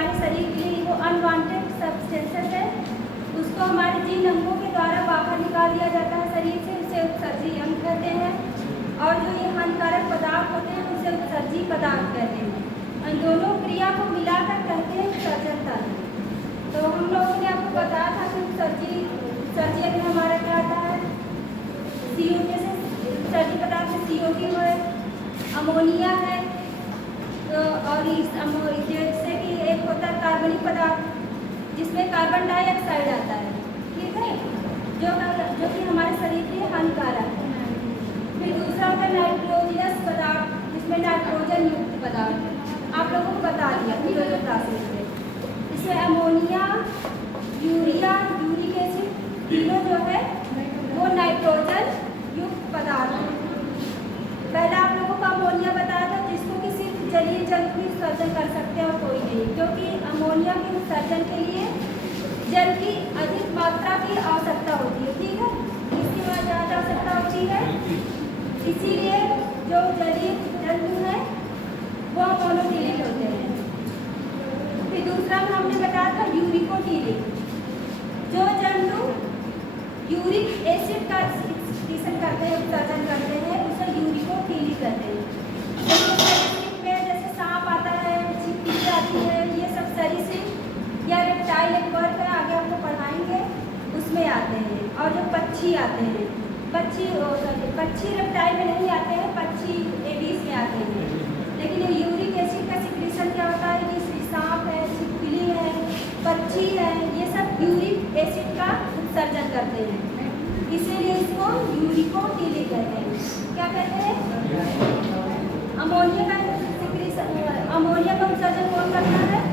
हमारे शरीर के लिए वो अनवांटेड सब्सटेंसेस है, उसको हमारे जीन अंगों के द्वारा बाहर निकाल दिया जाता है शरीर से, उसे उत्सर्जी अंग कहते हैं। और जो ये हानिकारक पदार्थ होते हैं उसे उत्सर्जी पदार्थ कहते हैं। इन दोनों क्रिया को मिलाकर कहते हैं उत्सर्जन तंत्र। तो हम लोगों ने आपको बताया था कि उत्सर्जी अगर हमारा क्या आता है, CO जैसे उत्सर्जी पदार्थ में CO2 है, अमोनिया है, तो और जैसे कि एक होता है कार्बनिक पदार्थ जिसमें कार्बन डाइऑक्साइड आता है, ठीक है, जो कि हमारे शरीर के लिए हानिकारक है। फिर दूसरा होता है नाइट्रोजनस पदार्थ, जिसमें नाइट्रोजन युक्त पदार्थ आप लोगों को बता दिया से। इसमें अमोनिया, यूरिया, यूरिक एसिड तीनों जो है वो नाइट्रोजन युक्त पदार्थ है। पहले आप लोगों को अमोनिया बताया था, जिसको कि सिर्फ जलीय जल की उत्सर्जन कर सकते हैं और कोई नहीं, क्योंकि अमोनिया के उत्सर्जन के लिए जल की अधिक मात्रा की आवश्यकता होती है, ठीक है, इसकी ज़्यादा आवश्यकता होती है, इसीलिए जो जलीय जंतु है वो मोनोटिलिक होते हैं। फिर दूसरा में हमने बताया था यूरिकोटिलिक, जो जंतु यूरिक एसिड का एक्सक्रीशन करते हैं, उत्सर्जन करते हैं, उसे यूरिकोटिलिक कहते हैं। में जैसे सांप आता है, छिपकली आती है, ये सब सरीसृप या रेप्टाइल एक वर्ग है, आगे आपको पढ़ाएंगे, उसमें आते हैं। और जो पक्षी आते हैं, पक्षी रेप्टाइल में नहीं आते हैं, पक्षी एडीज में आते हैं। लेकिन ये यूरिक एसिड का सिक्रीशन क्या होता है कि सांप है, छिपकली है, पक्षी है, ये सब यूरिक एसिड का उत्सर्जन करते हैं, इसीलिए इसको यूरिकोटिलिक कहते हैं। क्या कहते हैं? अमोनिया का सिक्रीशन, अमोनिया का उत्सर्जन कौन करता है?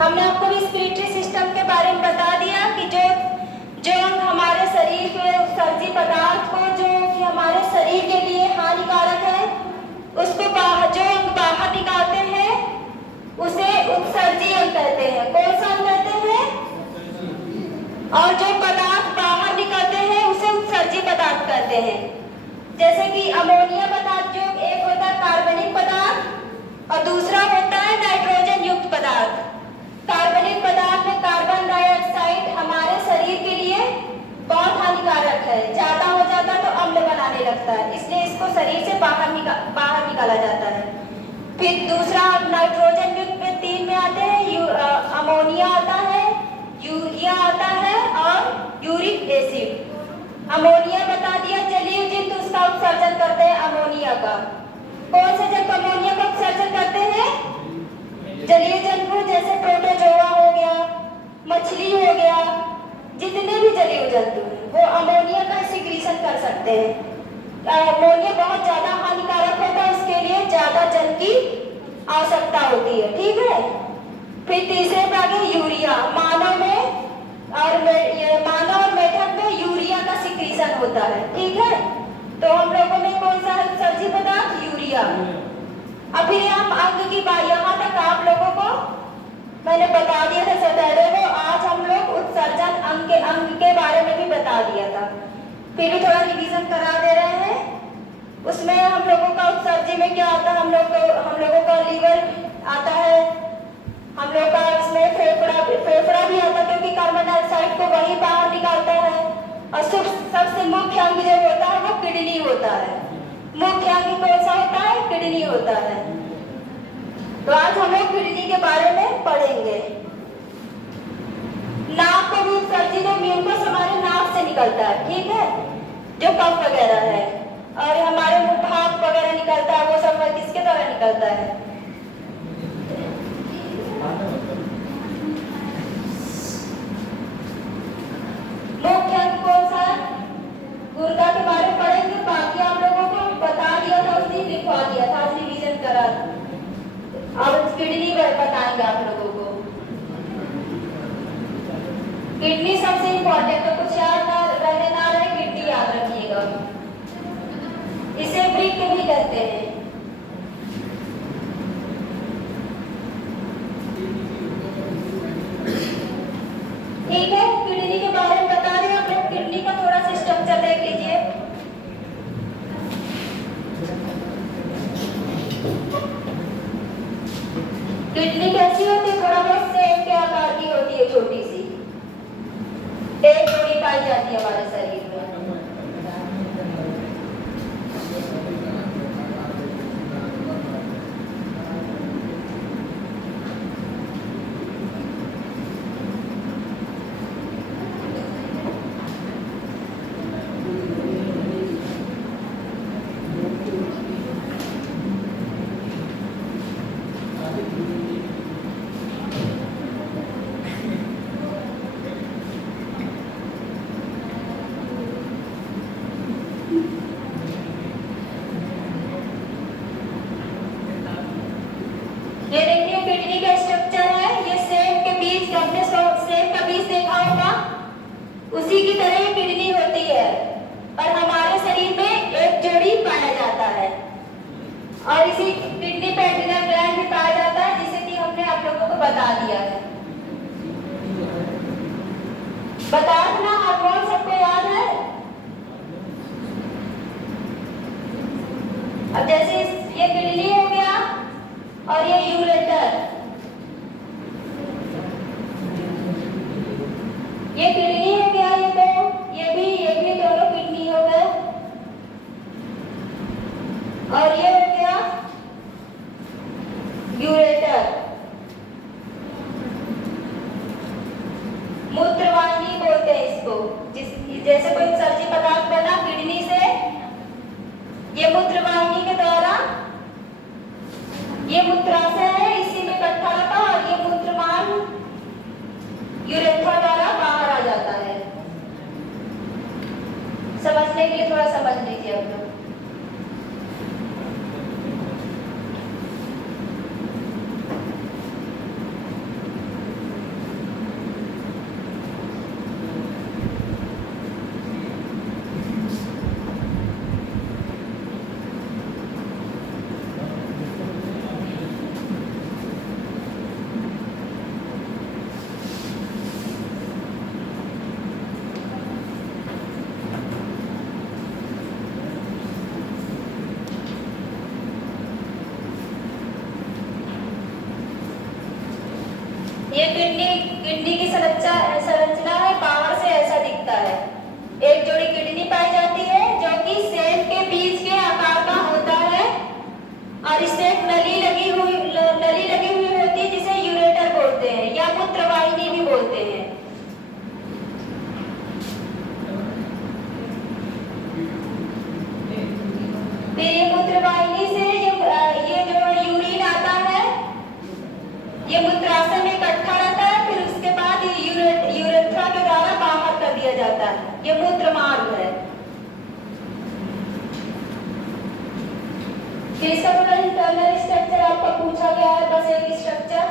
हमने आपको रेस्पिरेटरी सिस्टम के बारे में बता दिया कि जो हमारे शरीर के उत्सर्जी पदार्थ को जो कि हमारे शरीर के लिए हानिकारक है उसको जो बाहर निकालते हैं उसे उत्सर्जी अंग कहते हैं। कौन सा अंग कहते हैं? और जो पदार्थ बाहर निकलते हैं उसे उत्सर्जी पदार्थ कहते हैं। जैसे कि अमोनिया पदार्थ जो एक होता है कार्बनिक पदार्थ और दूसरा होता है नाइट्रोजन युक्त पदार्थ। कार्बनिक पदार्थ में कार्बन डाइऑक्साइड हमारे शरीर के लिए बहुत हानिकारक है, ज्यादा हो जाता है तो अम्ल बनाने लगता है, इसलिए इसको शरीर से बाहर निकाला जाता है। फिर दूसरा नाइट्रोजन युक्त में 3 में आते हैं, अमोनिया आता है, यूरिया आता है और यूरिक एसिड। अमोनिया बता दिया, जलीय जंतु उसका उत्सर्जन करते हैं अमोनिया का। कौन से जंतु अमोनिया का उत्सर्जन करते हैं? जलीय जंतु, जैसे प्रोटोजोआ हो गया, मछली हो गया, जितने भी जलीय जंतु वो अमोनिया का सिक्रीशन कर सकते हैं। अमोनिया बहुत ज्यादा हानिकारक होता है, उसके लिए ज्यादा जल की आवश्यकता होती है, ठीक है। फिर तीसरे पे आगे यूरिया, मानव और मेढक में यूरिया का सिक्रीशन होता है, ठीक है। तो हम लोगों में कौन सा है उत्सर्जी पदार्थ? यूरिया। अभी हम अंग की यहाँ तक आप लोगों को मैंने बता दिया था सैटरडे को, आज हम लोग उत्सर्जन अंग के बारे में भी बता दिया था, फिर भी थोड़ा रिवीजन करा दे रहे हैं। उसमें हम लोगों का उत्सर्जी में क्या आता है, हम लोगों का लीवर आता है, हम लोग का इसमें फेफड़ा भी आता है, क्योंकि कार्बन डाइऑक्साइड को वही बाहर निकालता है। और सबसे मुख्य अंग जो होता है वो किडनी होता है। मुख्य अंग कौन सा होता है? किडनी होता है। तो आज हम लोग किडनी के बारे में पढ़ेंगे। नाक को भी उत्सर्जित म्यूकस हमारे नाक से निकलता है, ठीक है, जो कफ वगैरह है। और हमारे मुंह भाप वगैरह निकलता है, वो सब किसके द्वारा निकलता है? मुख्य अंग कौन सा? गुर्दा के बारे में पढ़ेंगे, बाकी आप लोगों को बता दिया था, उस दिन लिखवा दिया था, आज रिवीजन करा। अब किडनी बताएंगे आप लोगों को। किडनी सबसे इम्पोर्टेंट है, कुछ याद ना रहे ना रहे, किडनी याद रखिएगा। इसे वृक्क भी कहते हैं। ठीक है, किडनी के बारे में बता रहे हैं आप लोग। किडनी का थोड़ा सा स्ट्रक्चर देख लीजिए। किडनी कैसी होती है? थोड़ा बहुत सेब के आकार की होती है, छोटी सी, एक जोड़ी पाई जाती है हमारे शरीर में। ये देखिए किडनी का स्ट्रक्चर है। ये सेब के बीज, आपने सेब का बीज देखा होगा, उसी की तरह ये किडनी होती है। और हमारे शरीर में एक जोड़ी पाया जाता है, और इसी किडनी पे एड्रिनल ग्लैंड भी पाया जाता है, जिसे कि हमने आप लोगों को बता दिया है। बता देना हार्मोन सबको याद है। अब जैसे ये किडनी हो गया और ये यूरेटर, ये किडनी हो गया, ये भी दोनों किडनी हो गए। और ये हो गया यूरेटर। मूत्रवाहिनी बोलते हैं इसको। जैसे कोई सब्जी पदार्थ बना किडनी से, ये मूत्रवाहिनी के द्वारा, ये मूत्राशय है, इसी में इकट्ठा होता है, और ये मूत्रवान यूरेथ्रा द्वारा बाहर आ जाता है। समझने के लिए थोड़ा समझ लीजिए आप लोग। ये किडनी की संरचना है, बाहर से ऐसा दिखता है। एक जोड़ी किडनी पाई जाती है, जो कि सेब के बीज के आकार का होता है, और इससे एक नली लगी हुई होती है, जिसे यूरेटर बोलते हैं या मूत्रवाहिनी भी बोलते हैं। फिर ये मूत्रवाहिनी से ये जो यूरिन आता है, ये मूत्राशय में इकट्ठा रहता है, फिर उसके बाद ये यूरेथ्रा के द्वारा बाहर कर दिया जाता है। ये मूत्र मार्ग है। फिर इसका थोड़ा इंटरनल स्ट्रक्चर आपका पूछा गया है, बस एक स्ट्रक्चर।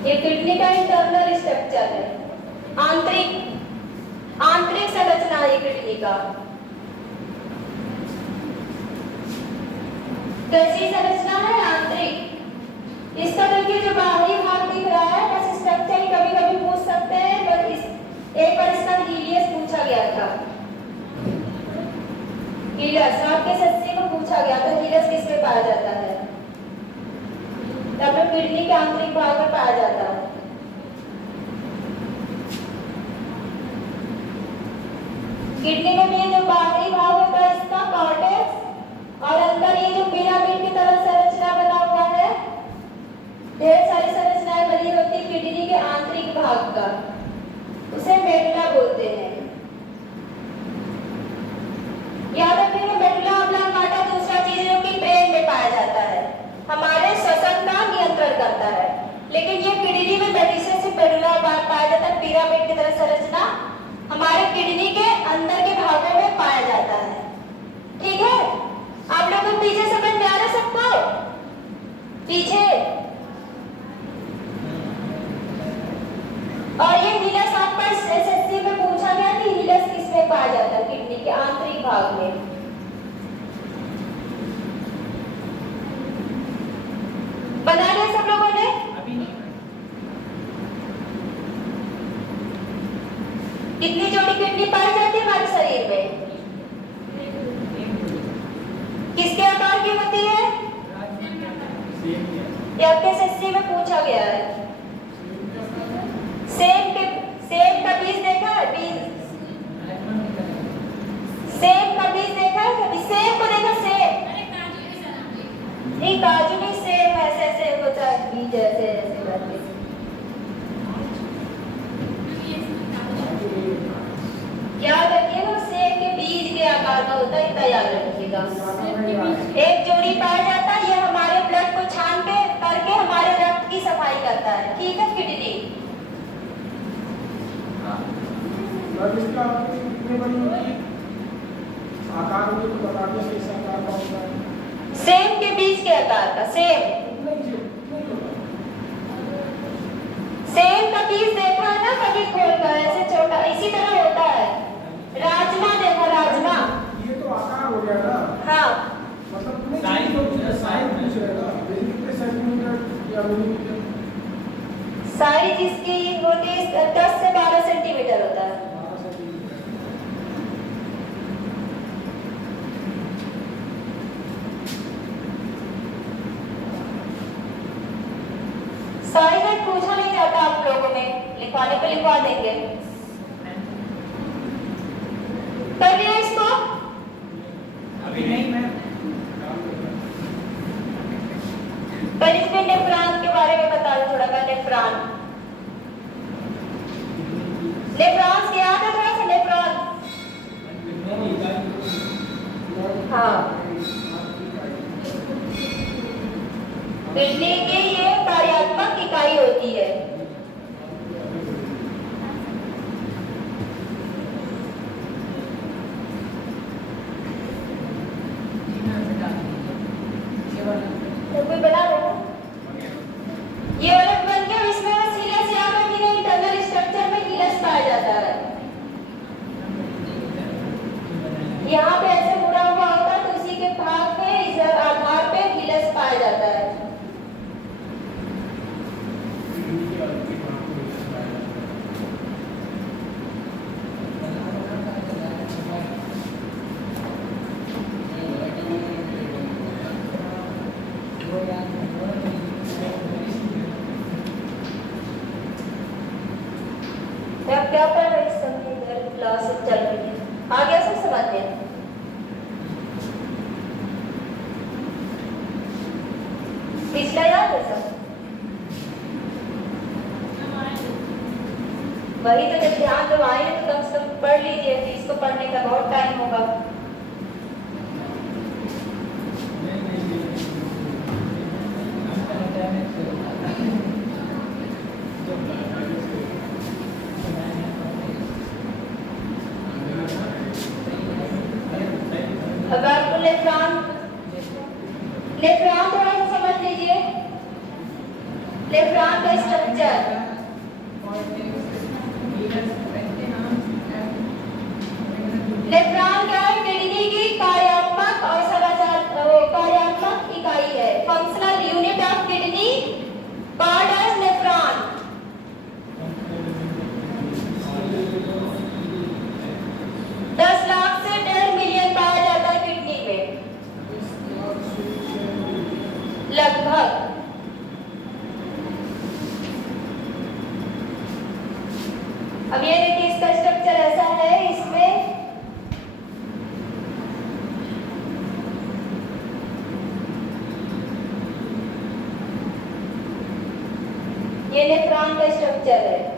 ये किडनी का इंटरनल स्ट्रक्चर है, आंतरिक संरचना है किडनी का। कैसी संरचना है? आंतरिक। इसका देखिए जो बाहरी भाग दिख रहा है, बस स्ट्रक्चर ही कभी कभी पूछ सकते हैं, पर एक बार इसका हीलियस पूछा गया था। हीलियस आपके एसएससी में पूछा गया था, हीलियस किसमें पाया जाता है? तब किडनी के आंतरिक भाग में पाया जाता है। किडनी में ये जो बाहरी भाग होता है इसका कॉर्टेक्स, और अंदर ये जो पिरामिड की तरह संरचना बना हुआ है, ढेर सारी संरचनाएं बनी होती है किडनी के आंतरिक भाग का, उसे मेडुला बोलते हैं। याद रखिएगा मेडुला ऑब्लांगाटा दूसरा चीज जो कि ब्रेन में पाया जाता है, हमारे श्वसन का नियंत्रण करता है, लेकिन ये किडनी में मेडिसिन से मेडुला पाया जाता है, पिरामिड की तरह संरचना हमारे किडनी के अंदर के भागों में पाया जाता है। ठीक है, आप लोगों को पीछे समझ में आ रहा है सबको? पीछे और ये हीलस आपका एसएससी में पूछा गया कि हीलस किसमें पाया जाता है, किडनी के आंतरिक भाग में। बना लिया सब लोगों ने? कितनी जोड़ी किडनी पाई जाती है हमारे शरीर में? किसके आकार की होती है? ये आपके एसएससी में पूछा गया है। सेब का बीज देखा है? सेब का बीज देखा है कभी? सेब को देखा? सेब नहीं, काजू नहीं, सेब ऐसे ऐसे होता है, बीज ऐसे ऐसे करके। याद रखिएगा सेब के बीज के आकार का होता है, इतना याद रखिएगा। एक जोड़ी पाया जाता है, ये हमारे ब्लड को छान के करके हमारे रक्त की सफाई करता है। ठीक है, किडनी इसका कितने बड़ी होती है? आकार में तो बता दो कैसा आकार का होता है? सेब के बीज के आकार का। सेब का बीज देखा है ना कभी खोलकर? ऐसे छोटा इसी तरह होता है। राजमा देखा? राजमा ये तो आकार हो गया ना। हाँ, मतलब साइज पूछ रहे ना, कितने सेंटीमीटर या मिलीमीटर? साइज इसकी होती है 10 से 12 सेंटीमीटर होता है। साइज में पूछा नहीं जाता आप लोगों में, लिखवाने पे लिखवा देंगे। कर लिया इसको? अभी नहीं मैम। पर इसमें नेफ्रॉन के बारे में बता दो थोड़ा सा। नेफ्रॉन क्या आता है? थोड़ा सा नेफ्रॉन। हाँ, किडनी की ये कार्यात्मक इकाई होती है। तो कोई बना रहा है? ये वाला बन गया, इसमें बस हीलस याद रखिएगा, इंटरनल स्ट्रक्चर में हीलस पाया जाता है। यहाँ पे ऐसे मुड़ा हुआ होता है, तो उसी के भाग पे, इस आधार पे हीलस पाया जाता है। अब क्या पढ़ रहे इस समय? इधर क्लास चल रही है, आ गया सब समझ में? पिछला याद है सब? वही तो, जब ध्यान जब आए तो कम से कम पढ़ लीजिए, इसको पढ़ने का बहुत टाइम होगा। अब आपको नेफ्रॉन थोड़ा सा समझ लीजिए। नेफ्रॉन का स्ट्रक्चर, नेफ्रॉन क्या है? किडनी की कार्यात्मक इकाई है। Functional unit of kidney called as nephron. लगभग अब ये देखिए इसका स्ट्रक्चर ऐसा है, इसमें ये नेफ्रॉन का स्ट्रक्चर है।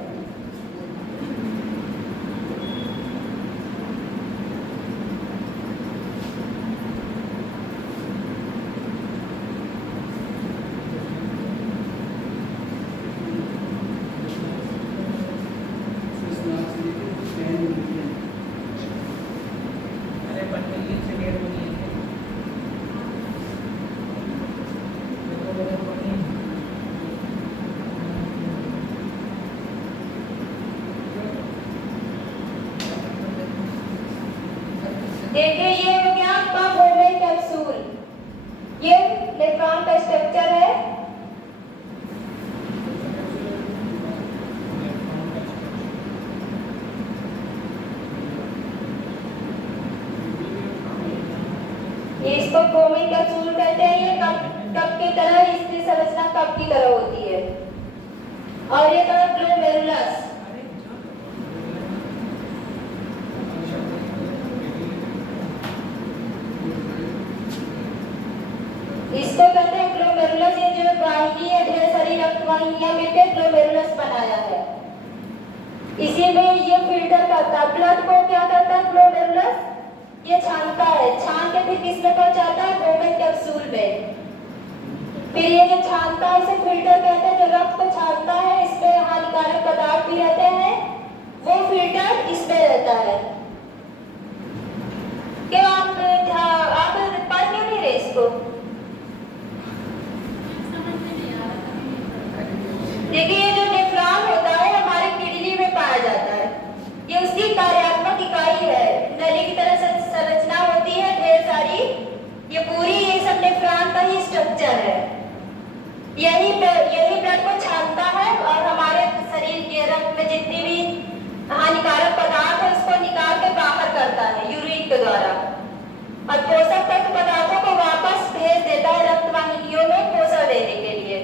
देखिए ये हो गया आपका बोवेन कैप्सूल, ये नेफ्रॉन का स्ट्रक्चर है। ये इसको बोवेन कैप्सूल कहते हैं। ये कप की तरह, इसकी संरचना कप की तरह होती है। और ये तो ग्लोमेरुलस, इसको कहते हैं ग्लोमेरुलस। ये जो वाहिनी है, ढेर सारी रक्त वाहिनियां मिलकर ग्लोमेरुलस बनाया है। इसी में ये फिल्टर करता है ब्लड को। क्या करता है ग्लोमेरुलस? ये छानता है, छान के फिर किसमें पहुंचाता है? बोवेन कैप्सूल में। फिर ये जो छानता है इसे फिल्टर कहते हैं। जो रक्त को छानता है, इसमें हानिकारक पदार्थ भी रहते हैं, वो फिल्टर इसमें रहता है। क्यों आप पढ़ क्यों नहीं रहे इसको? देखिए ये जो नेफ्रॉन होता है हमारे किडनी में पाया जाता है। ये उसकी कार्यात्मक इकाई है। नली की तरह संरचना होती है ढेर सारी। ये पूरी ये सब नेफ्रॉन का ही स्ट्रक्चर है। यही ब्लड को छानता है और हमारे शरीर के रक्त में जितनी भी हानिकारक पदार्थ है उसको निकाल के बाहर करता है यूरिन के द्वारा, और पोषक तत्व पदार्थों को वापस भेज देता है रक्त वाहिनियों में पोषण देने के लिए।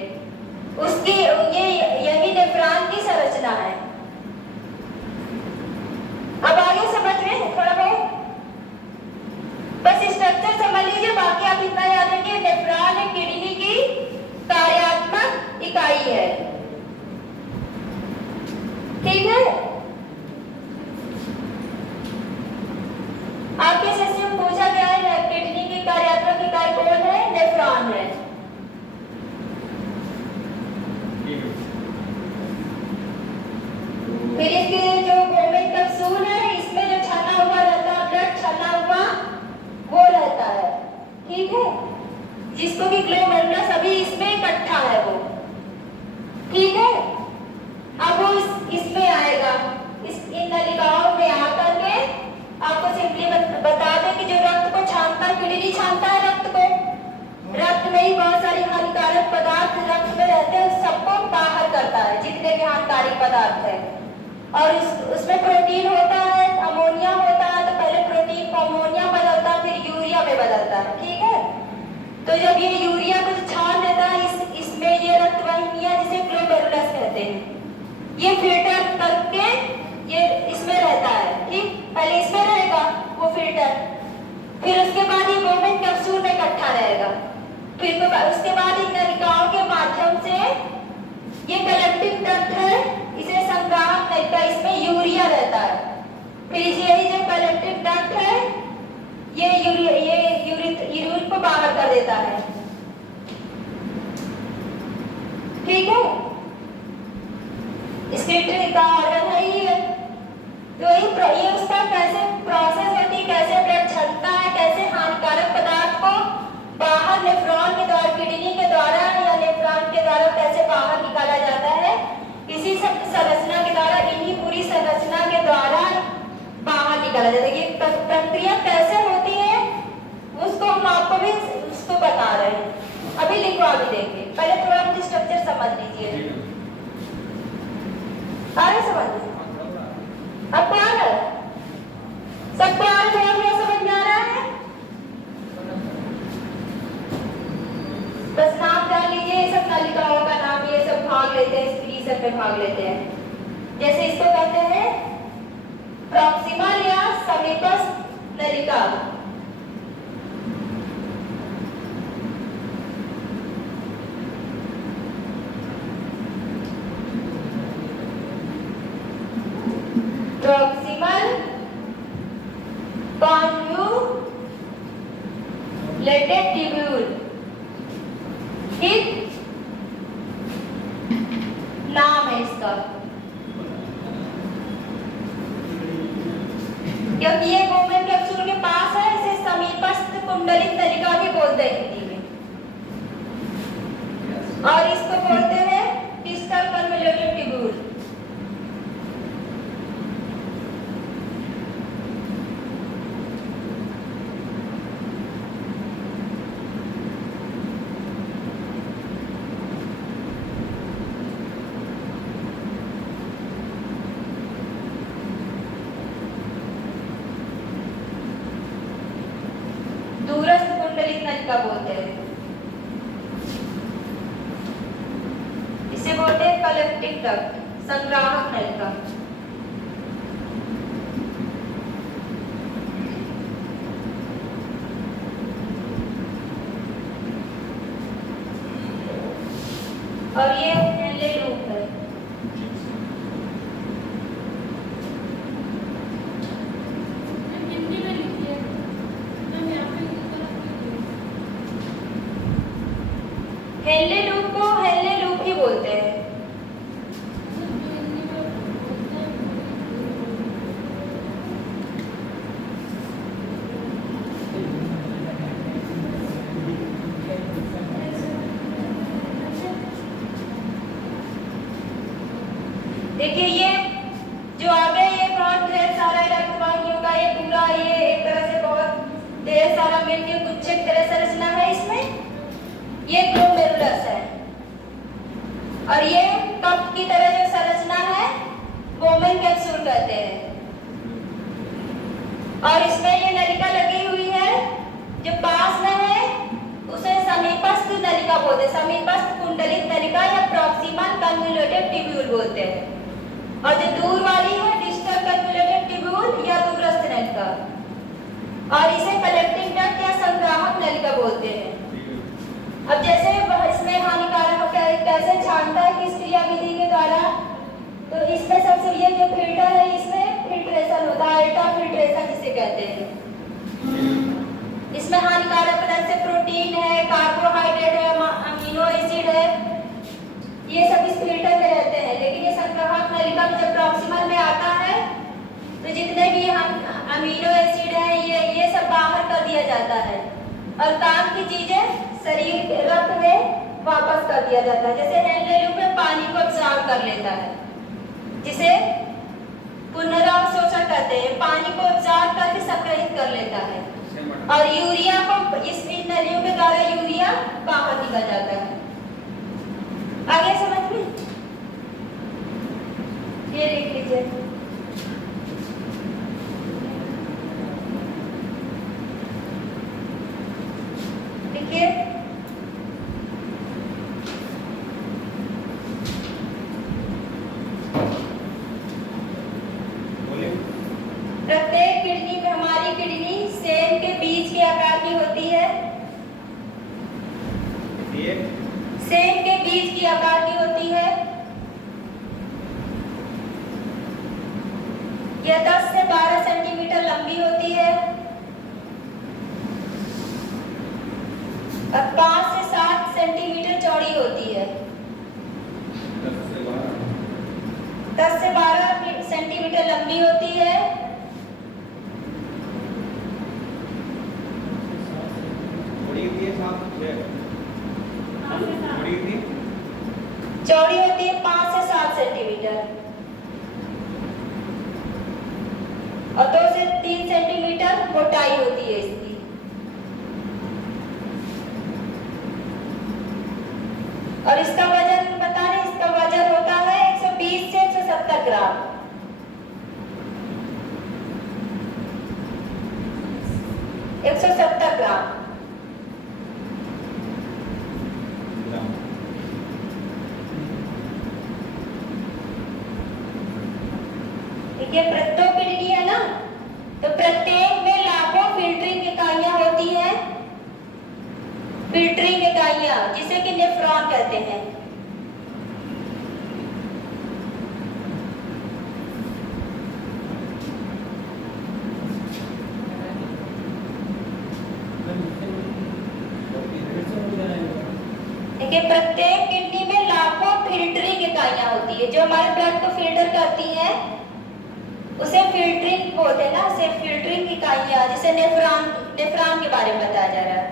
उसकी यही नेफ्रॉन की संरचना है। अब आगे समझ में थोड़ा बहुत बस स्ट्रक्चर समझ लीजिए, बाकी आप इतना याद रखिए नेफ्रॉन एक किडनी की कार्यात्मक इकाई है। ठीक है, आपके सेशन में पूछा गया है किडनी की कार्यात्मक इकाई कौन है? नेफ्रॉन है। फिर इसके जो बोवेन कैप्सूल है, इसमें जो छना हुआ रहता है, ब्लड छना हुआ वो रहता है। ठीक है, जिसको कि ग्लोमेरुलस अभी इसमें इकट्ठा है वो। ठीक है, अब वो इसमें आएगा, इन नलिकाओं में आकर के आपको सिंपली बता दें कि जो रक्त को छानता है, किडनी छानता है रक्त को। रक्त में ही बहुत सारी हानिकारक पदार्थ रक्त में रहते हैं, सबको बाहर करता है जितने भी हानिकारक पदार्थ है। और उसमें प्रोटीन होता है, अमोनिया होता है। तो पहले प्रोटीन को अमोनिया बदलता है, फिर यूरिया में बदलता है। ठीक है, तो जब ये यूरिया को छान देता है इसमें ये रक्त वाहिनियां जिसे ग्लोमेरुलस कहते हैं, ये फिल्टर करके ये इसमें रहता है। ठीक, पहले इसमें रहेगा वो फिल्टर, फिर उसके बाद ये बोवेन कैप्सूल में इकट्ठा रहेगा। फिर उसके बाद इन नलिकाओं के माध्यम से ये कलेक्टिंग डक्ट है, इसे संग्राहक नलिका, इसमें यूरिया रहता है। फिर यही जो कलेक्टिंग डक्ट है ये यूरिन को बाहर कर देता है। ठीक है, स्क्रीटरी का ऑर्गन है ये। तो ये उसका कैसे प्रोसेस होती है, कैसे ब्लड छलता है, कैसे हानिकारक पदार्थ को बाहर नेफ्रॉन के द्वारा, किडनी के द्वारा या नेफ्रॉन के द्वारा कैसे बाहर निकाला जाता है, इसी सब संरचना के द्वारा, इन्हीं पूरी संरचना के द्वारा बाहर निकाला जाता है। ये प्रक्रिया कैसे होती है उसको हम आपको भी उसको बता रहे हैं। अभी लिखो, अभी देखिए, पहले थोड़ा मुझे स्ट्रक्चर समझ लीजिए। आ रहा समझ? अब क्या है सबको आ रहा समझ में आ रहा है? बस नाम जान लीजिए, ये सब नलिकाओं का नाम, ये सब भाग लेते हैं, स्त्री सब में भाग लेते हैं। जैसे इसको कहते हैं प्रॉक्सिमल या समीपस्थ नलिका। लेटेड ट्यूब्यूल, ठीक, नाम है इसका, क्योंकि ये गोमेन कैप्सूल के पास है, इसे समीपस्थ कुंडलित नलिका भी बोलते हैं हिंदी में, और इसको बोलते हैं डिस्टल कन्वोल्यूटेड ट्यूब्यूल। दूरस्थ कुंडलित नलिका बोलते हैं, इसे बोलते हैं कलेक्टिंग डक्ट, संग्राहक नलिका। और ये हेनले लूप है। हेनले लूप को हेनले लूप ही बोलते हैं। देखिए ये जो आगे ये बहुत ढेर सारा इलेक्ट्रॉनियों का ये पूरा ये एक तरह से बहुत ढेर सारा मिलकर गुच्छे की तरह संरचना है, इसमें ये ग्लोमेरुलस है, और ये कप की तरह जो संरचना है गोमेन कैप्सूल कहते हैं, और इसमें ये नलिका लगी हुई है, जो पास में है उसे समीपस्थ नलिका बोलते हैं, समीपस्थ कुंडलित नलिका या प्रॉक्सिमल कन्वोल्यूटेड ट्यूब्यूल बोलते हैं, और जो दूर वाली है डिस्टल कन्वोल्यूटेड ट्यूब्यूल या दूरस्थ नलिका, और इसे कलेक्टिंग डक्ट या संग्राहक नलिका बोलते हैं। अब जैसे इसमें हानिकारक कैसे छानता है किस क्रिया विधि के द्वारा, तो इसमें सबसे ये जो फिल्टर है इसमें फिल्ट्रेशन होता है, अल्ट्रा फिल्ट्रेशन जिसे कहते हैं। इसमें हानिकारक पदार्थ से प्रोटीन है, कार्बोहाइड्रेट है, अमीनो एसिड है, ये सब इस फिल्टर में रहते हैं, लेकिन ये संग्राहक नलिका में जब प्रॉक्सिमल में आता है तो जितने भी अमीनो एसिड है ये सब बाहर कर दिया जाता है, और काम की चीजें शरीर के रक्त में वापस कर दिया जाता है। जैसे हेनले लूप में पानी को अब्सॉर्ब कर लेता है, जिसे पुनरावशोषण कहते हैं, पानी को अब्सॉर्ब करके संग्रहित कर लेता है, और यूरिया को इस नलियों के द्वारा यूरिया बाहर निकल जाता है। आगे समझ में ये लिख लीजिए। देखिए प्रत्येक किडनी में, हमारी किडनी सेब के बीज के आकार की होती है, सेब के बीज की आकार की होती है, यह 10 से 12 सेंटीमीटर लंबी होती है, और 5 से 7 सेंटीमीटर चौड़ी होती है। 10 से 12 सेंटीमीटर लंबी होती है, चौड़ी होती है 5 से 7 सेंटीमीटर, और 2 से 3 सेंटीमीटर मोटाई होती है इसकी। और इसका वजन बता रहे, इसका वजन होता है 120 से 170 ग्राम। देखिए प्रत्येक किडनी है ना, तो प्रत्येक में लाखों फिल्टरिंग इकाइयां होती हैं, फिल्टरिंग इकाइयां जिसे कि नेफ्रॉन कहते हैं। ठीक है, प्रत्येक किडनी में लाखों फिल्टरिंग इकाइयां होती है जो हमारे ब्लड को फिल्टर करती हैं, उसे फिल्टरिंग बोलते हैं ना, उसे फिल्टरिंग इकाइयां, जिसे नेफ्रॉन के बारे में बताया जा रहा है।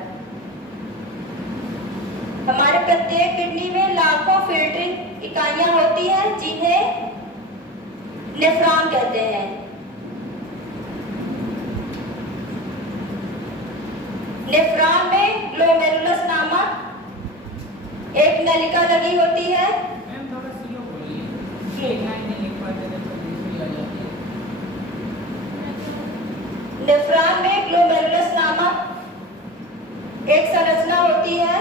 हमारे प्रत्येक किडनी में लाखों फिल्टरिंग इकाइयां होती हैं जिन्हें नेफ्रॉन कहते हैं। नेफ्रॉन में ग्लोमेरुलस नामक एक नलिका लगी होती है। मैम थोड़ा स्लो बोलिए, लिखना ही नहीं लिख पाते तो दूसरी आ जाती है। नेफ्रॉन में ग्लोमेरुलस नामक एक संरचना होती है।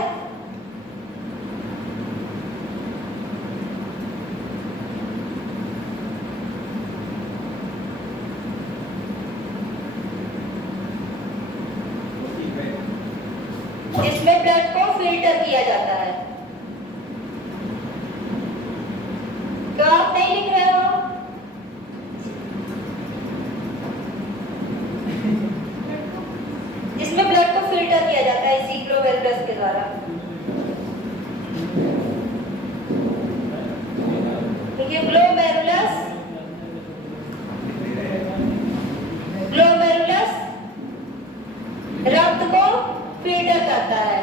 जिसमें ब्लड को फिल्टर किया जाता है। तो आप नहीं लिख रहे हो? जिसमें ब्लड को फिल्टर किया जाता है इसी ग्लोमेरुलस के द्वारा। देखिए, ग्लोमेरुलस रक्त को फिल्टर करता है।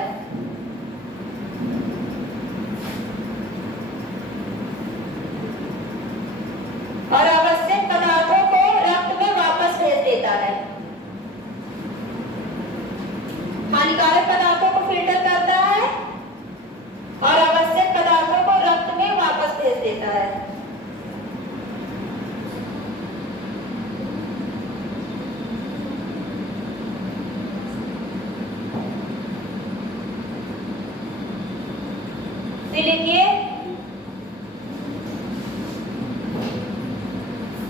और आवश्यक पदार्थों को रक्त में वापस भेज देता है। हानिकारक पदार्थों को फिल्टर करता है और आवश्यक पदार्थों को रक्त में वापस भेज देता है। लिखिए,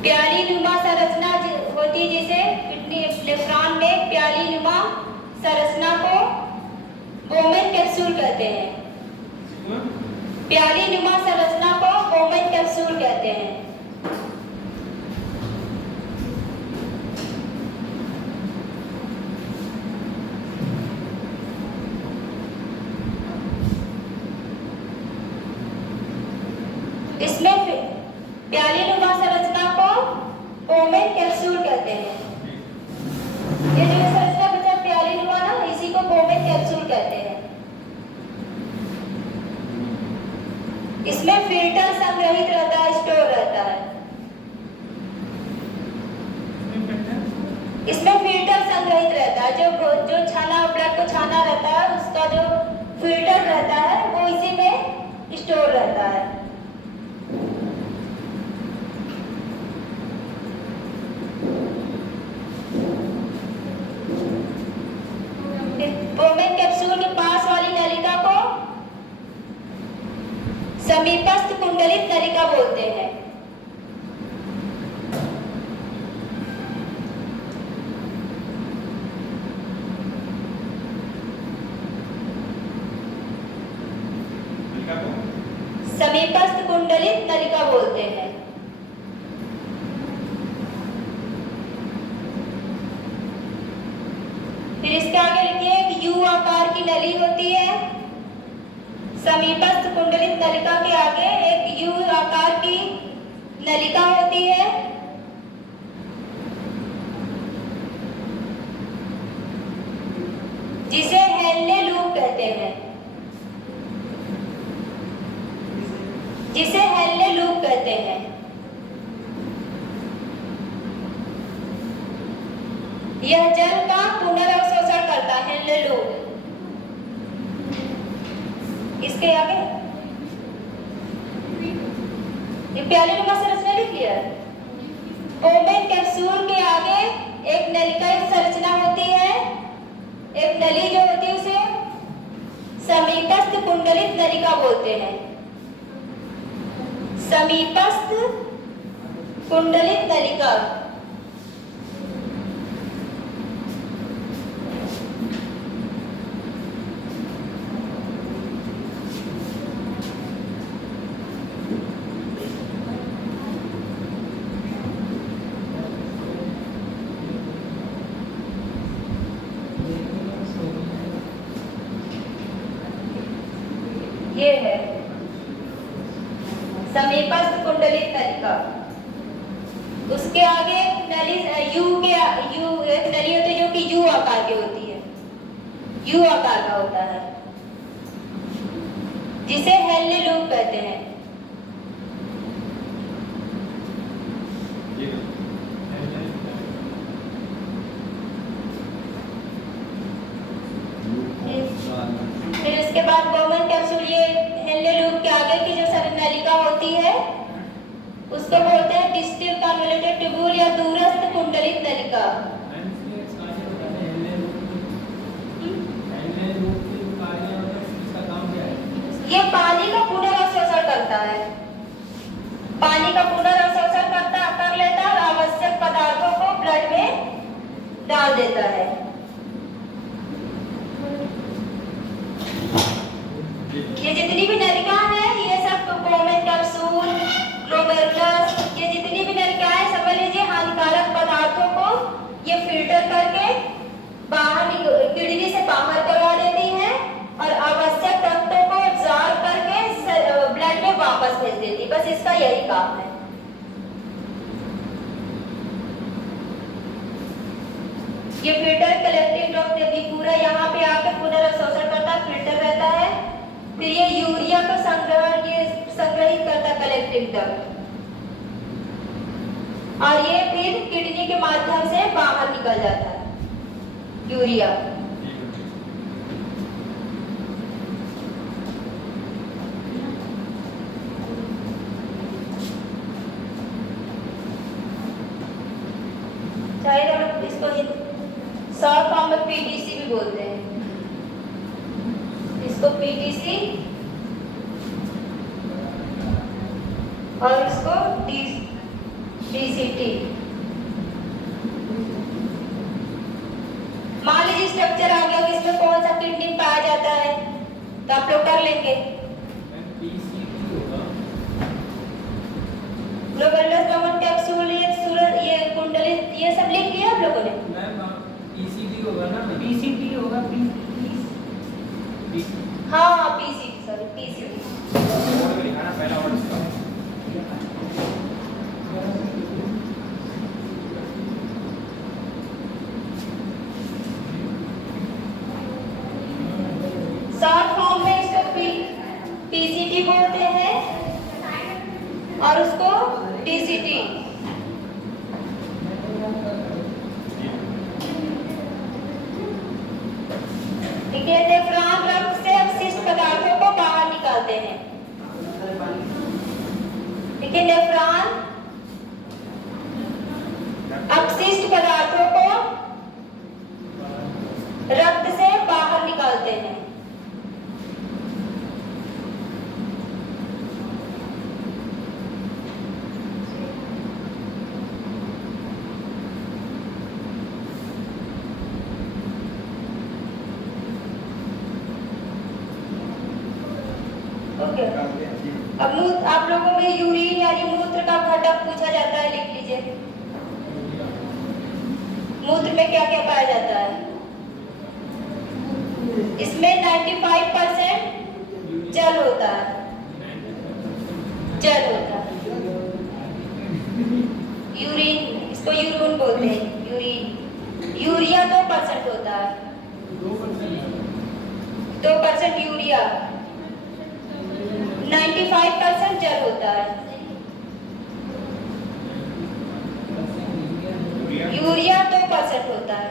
प्याली नुमा संरचना होती है, जिसे किडनी नेफ्रॉन में प्याली नुमा संरचना को बोमेन कैप्सूल कहते हैं। प्याली नुमा संरचना को बोमेन कैप्सूल कहते हैं। इसमें प्याली नुमा संरचना को बोमेन कैप्सूल कहते हैं। ये जो संरचना बचा प्याली नुमा ना, इसी को बोमेन कैप्सूल कहते हैं। इसमें फिल्टर संग्रहित रहता है, स्टोर रहता है। इसमें फिल्टर संग्रहित रहता है, जो छाना ब्लड को छाना रहता है, उसका जो फिल्टर रहता है वो इसी में स्टोर रहता है। बोमेन कैप्सूल के पास वाली नलिका को समीपस्थ कुंडलित नलिका बोलते हैं। समीपस्थ कुंडलित नलिका बोलते हैं। फिर इसके आगे लिखिए, एक यू आकार की नली होती है। समीपस्थ कुंडलित नलिका के आगे एक यू आकार की नलिका होती है। जिसे हेनले लूप कहते हैं। जिसे हेनले लूप कहते हैं। यह जल का पुनर्अवशोषण करता है, हेनले लूप। इसके आगे ये प्याली नुमा संरचना लिख लिया है। बोमेन कैप्सूल के आगे एक नलिका संरचना होती है। एक नली जो होती है उसे समीपस्थ कुंडलित नलिका बोलते हैं। समीपस्थ कुंडलित नलिका। ये है समीपस्थ कुंडलित नलिका। उसके आगे नली एक नली होती है जो कि यू आकार की होती है, यू आकार का होता है, जिसे हेल्ले लूप कहते हैं। फिर इसके बाद बोमन कैप्सूल, ये हेल्ले लूप के आगे की जो नलिका होती है उसको बोलते हैं डिस्टल कन्वोल्यूटेड ट्यूब्यूल या दूरस्थ कुंडलित नलिका। ये पानी का पुनर्अवशोषण करता है, पानी का पुनर्अवशोषण कर लेता है और आवश्यक पदार्थों को ब्लड में डाल देता है। ये जितनी भी नलिका है ये सब बोमेन कैप्सूल, ग्लोमेरुलस, ये जितनी भी नलिकाएं समझ लीजिए हानिकारक पदार्थों को ये फिल्टर करके बाहर किडनी से बाहर करवा देती हैं और आवश्यक तत्वों को एब्जॉर्ब करके ब्लड में वापस भेज देती है। बस इसका यही काम है। ये फिल्टर कलेक्टिव डक्ट भी पूरा यहाँ पे आके पुनर्अवशोषण करता है, फिल्टर रहता है। फिर ये यूरिया को संग्रहित करता है कलेक्टिव डक्ट, और ये फिर किडनी के माध्यम से बाहर निकल जाता है यूरिया। चाहे हम इसको शॉर्ट फॉर्म में पीटीसी भी बोलते हैं, इसको पीटीसी और इसको डीसीटी। मान लीजिए स्ट्रक्चर आ गया कि इसमें कौन सा किडनी पाया जाता है तो आप लोग कर लेंगे। ग्लोमेरुलस, बोमन कैप्सूल, ये कुंडलित, ये सब लिख लिया आप लोगों ने? पीसीटी होगा ना, पीसीटी होगा, हाँ पीसीटी, सॉरी पीसीटी। लिखाना पहला वर्ड इसका। शॉर्ट फॉर्म में इसको पीसीटी बोलते हैं और उसको डीसीटी। ठीक है, नेफ्रॉन रक्त से अपशिष्ट पदार्थों को बाहर निकालते हैं। ठीक है, नेफ्रॉन अपशिष्ट पदार्थों को रक्त से बाहर निकालते हैं। ओके, अब आप लोगों में यूरिन यानी मूत्र का घटक पूछा जाता है, लिख लीजिए। मूत्र में क्या क्या पाया जाता है? इसमें 95% जल होता है, जल होता है। यूरिन, इसको यूरिन बोलते हैं, यूरिन। यूरिया 2% होता है, 2% यूरिया। 95% जल होता है। यूरिया 2% होता है,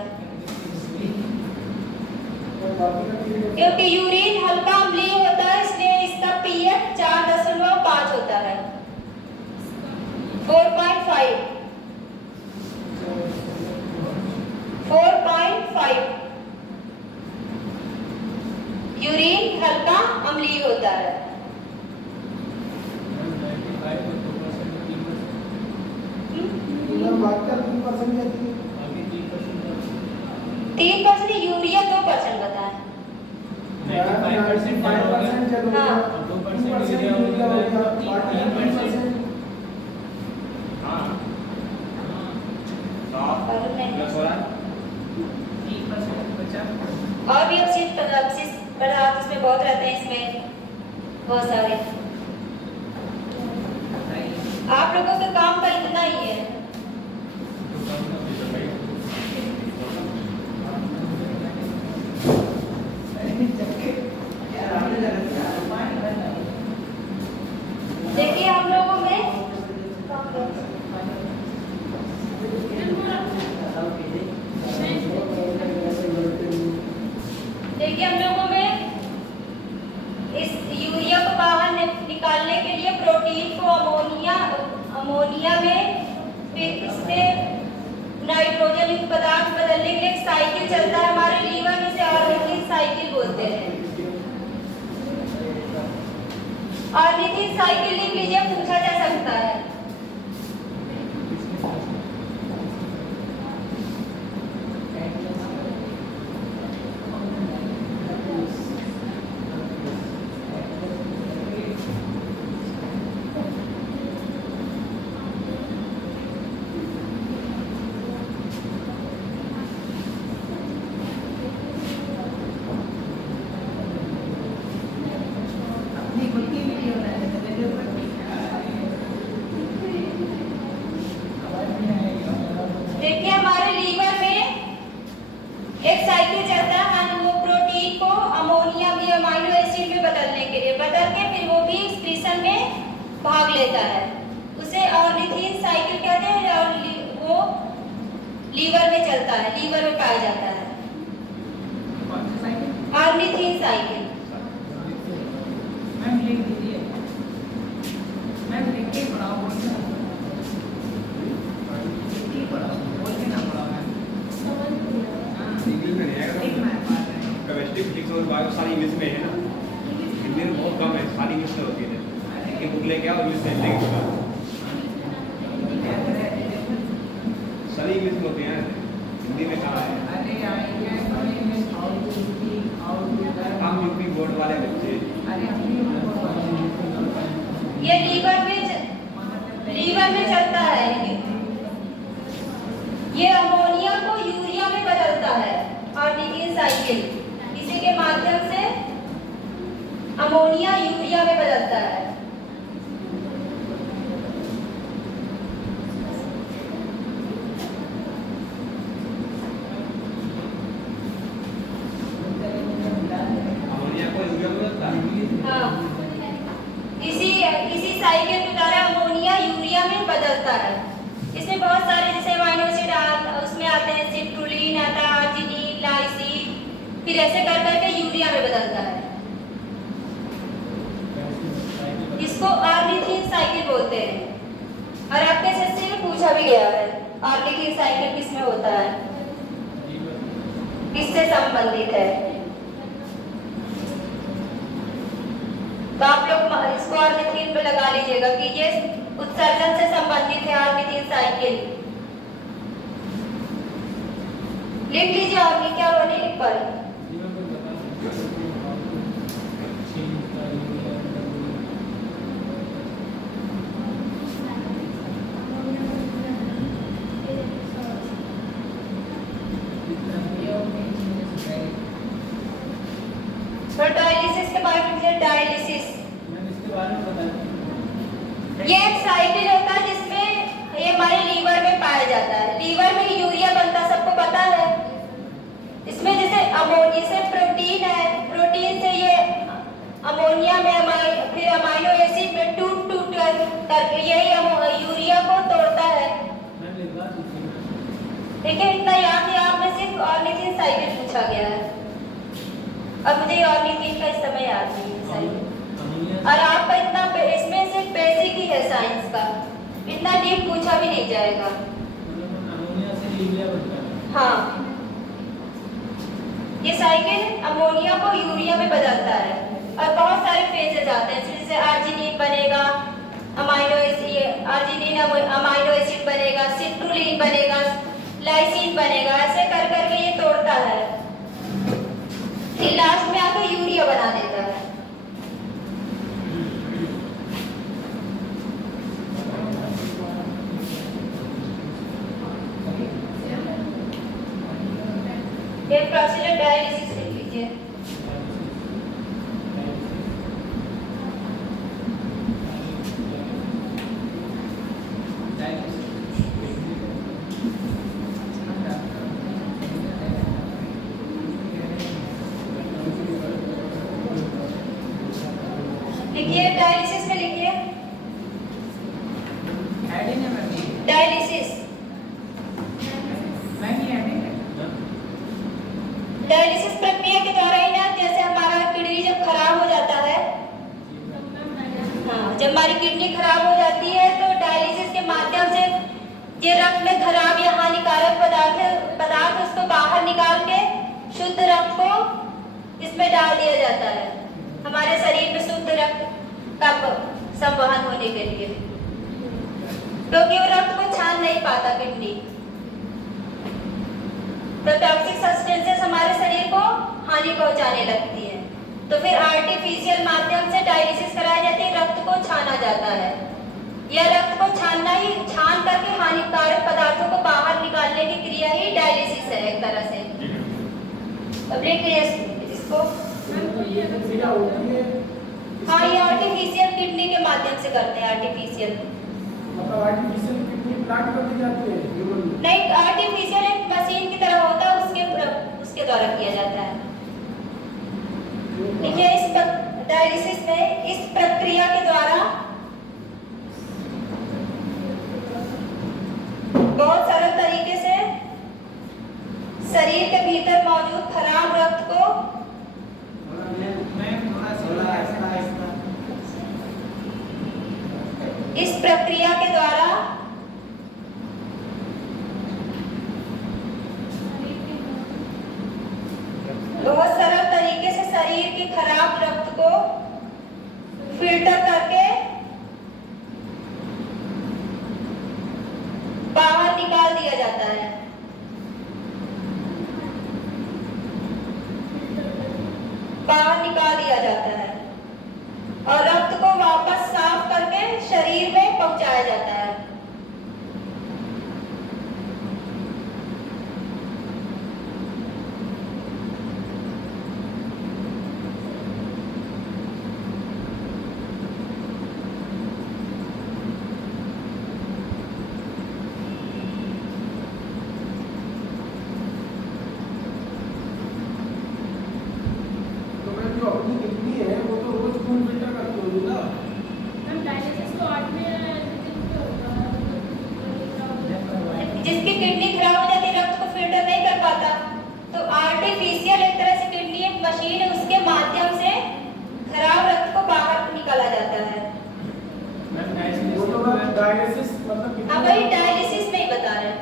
क्योंकि यूरिन हल्का अम्लीय होता है इसलिए इसका पीएच 4.5 होता है, 4.5। यूरिन हल्का अम्लीय होता है। तीन 3% यूरिया 2% बताएं। और भी अपशिष्ट पदार्थ इसमें बहुत रहते हैं। इसमें बहुत सारे। आप लोगों के काम का इतना ही है। देखिए हम लोगों में इस यूरिया को बाहर निकालने के लिए प्रोटीन को अमोनिया में, फिर इससे नाइट्रोजन युक्त पदार्थ बदलने के लिए एक साइकिल चलता है हमारे लीवर में, से ऑर्निथिन साइकिल बोलते हैं। ऑर्निथिन साइकिल लिख लीजिए, पूछा जा सकता है। देखिए हमारे लीवर में एक साइकिल चलता है, वो प्रोटीन को अमोनिया में, अमाइनो एसिड में बदलने के लिए, बदल के फिर वो भी एक्सक्रीशन में भाग लेता है, उसे ऑर्निथिन साइकिल कहते हैं, और वो लीवर में चलता है, लीवर में पाया जाता है ऑर्निथिन साइकिल। मैम लिख दीजिए, मैम लिख के पढ़ाओ, बायो सारी इंग्लिश में है ना, हिंदी में बहुत कम है, सारी इंग्लिश में होती है। ये बुक लेके आओ, इंग्लिश में लेके सारी इंग्लिश में होती हैं, हिंदी में कहाँ है? हम यूपी बोर्ड वाले बच्चे। ये लीवर में चलता है, ये अमोनिया को यूरिया में बदलता है ऑर्निथिन साइकिल, इसी के माध्यम से अमोनिया यूरिया में बदलता है। अमोनिया को यूरिया में बदलता है। हाँ, इसी साइकिल के द्वारा अमोनिया यूरिया में बदलता है। इसमें बहुत सारे जैसे अमाइनो एसिड उसमें आते हैं, सिट्रुलिन आता है, आर्जिनिन, लाइसिन, फिर ऐसे कर करके यूरिया में बदलता है। इसको ऑर्निथिन साइकिल बोलते हैं, और आपके एसएससी में पूछा भी गया है ऑर्निथिन साइकिल किसमें होता है, किससे संबंधित है। तो आप लोग इसको ऑर्निथिन पे लगा लीजिएगा कि ये उत्सर्जन से संबंधित है ऑर्निथिन साइकिल। लिख लीजिए, और क्या नहीं लिख पा रही। डायलिसिस के बारे में, डायलिसिस ये एक साइकिल होता है जिसमें ये हमारे लीवर में पाया जाता है। लीवर में यूरिया बनता, सबको पता है। इसमें जैसे अमोनिया से प्रोटीन है, प्रोटीन से ये अमोनिया में फिर अमाइनो एसिड में टूट करके यही यूरिया को तोड़ता है। देखिए इतना याद है, आपने सिर्फ ऑर्निथिन साइकिल पूछा गया है, अब मुझे ऑर्निथिन का इस समय याद नहीं है साइकिल। और आपका इतना इसमें सिर्फ बेसिक ही है साइंस का, इतना डीप पूछा भी नहीं जाएगा। हाँ, ये साइकिल अमोनिया को यूरिया में बदलता है, और बहुत सारे फेजेस आते हैं, जैसे आर्जिनिन बनेगा, आर्जिनिन अमाइनो एसिड बनेगा, सिट्रुलिन बनेगा, लाइसिन बनेगा, ऐसे कर करके ये तोड़ता है, फिर लास्ट में आकर यूरिया बना देता है। ये प्रोसीजर डायलिसिस लिख लीजिए। लिखिए डायलिसिस में लिखिए हेडिंग है मैम, डायलिसिस। मैम ये हेडिंग है। डायलिसिस प्रक्रिया के द्वारा ही ना, जैसे हमारा किडनी जब खराब हो जाता है, हाँ, जब हमारी किडनी खराब हो जाती है तो डायलिसिस के माध्यम से ये रक्त में खराब या हानिकारक पदार्थ उसको बाहर निकाल के शुद्ध रक्त को इसमें डाल दिया जाता है, हमारे शरीर में शुद्ध रक्त का संवहन होने के लिए, क्योंकि वो रक्त को छान नहीं पाता किडनी, तो टॉक्सिक सब्सटेंसेस हमारे शरीर को हानि पहुंचाने लगती है। तो फिर आर्टिफिशियल माध्यम से डायलिसिस कराई जाती है, रक्त को छाना जाता है। यह रक्त को छानना ही, छान करके हानिकारक पदार्थों को बाहर निकालने की क्रिया ही डायलिसिस है एक तरह से। पब्लिक इसको क्रिया होती है, हाँ, ये आर्टिफिशियल किडनी के माध्यम से करते हैं। आर्टिफिशियल मतलब आर्टिफिशियल किडनी प्लांट कर दी जाती है ह्यूमन में। नहीं, आर्टिफिशियल एक मशीन की तरह होता है, उसके द्वारा किया जाता है। देखिए इस डायलिसिस में इस प्रक्रिया के द्वारा बहुत सरल तरीके से शरीर के भीतर मौजूद खराब रक्त को इस प्रक्रिया के द्वारा बहुत सरल तरीके से शरीर के खराब रक्त को फिल्टर करके बाहर निकाल दिया जाता है। बाहर निकाल दिया जाता है और रक्त को वापस साफ करके शरीर में पहुंचाया जाता है। तो मैं जो अपनी किडनी है वो तो रोज खून फिल्टर करती होगी ना। मैम डायलिसिस तो 8 में दिन पे होता है। जिसकी किडनी खराब हो जाती है, रक्त को फिल्टर नहीं कर पाता, तो आर्टिफिशियल एक तरह से किडनी एक मशीन है, उसके माध्यम से खराब रक्त को बाहर निकाला जाता है। वो तो मैं डायलिसिस मतलब हाँ, वही डायलिसिस में ही बता रहे हैं।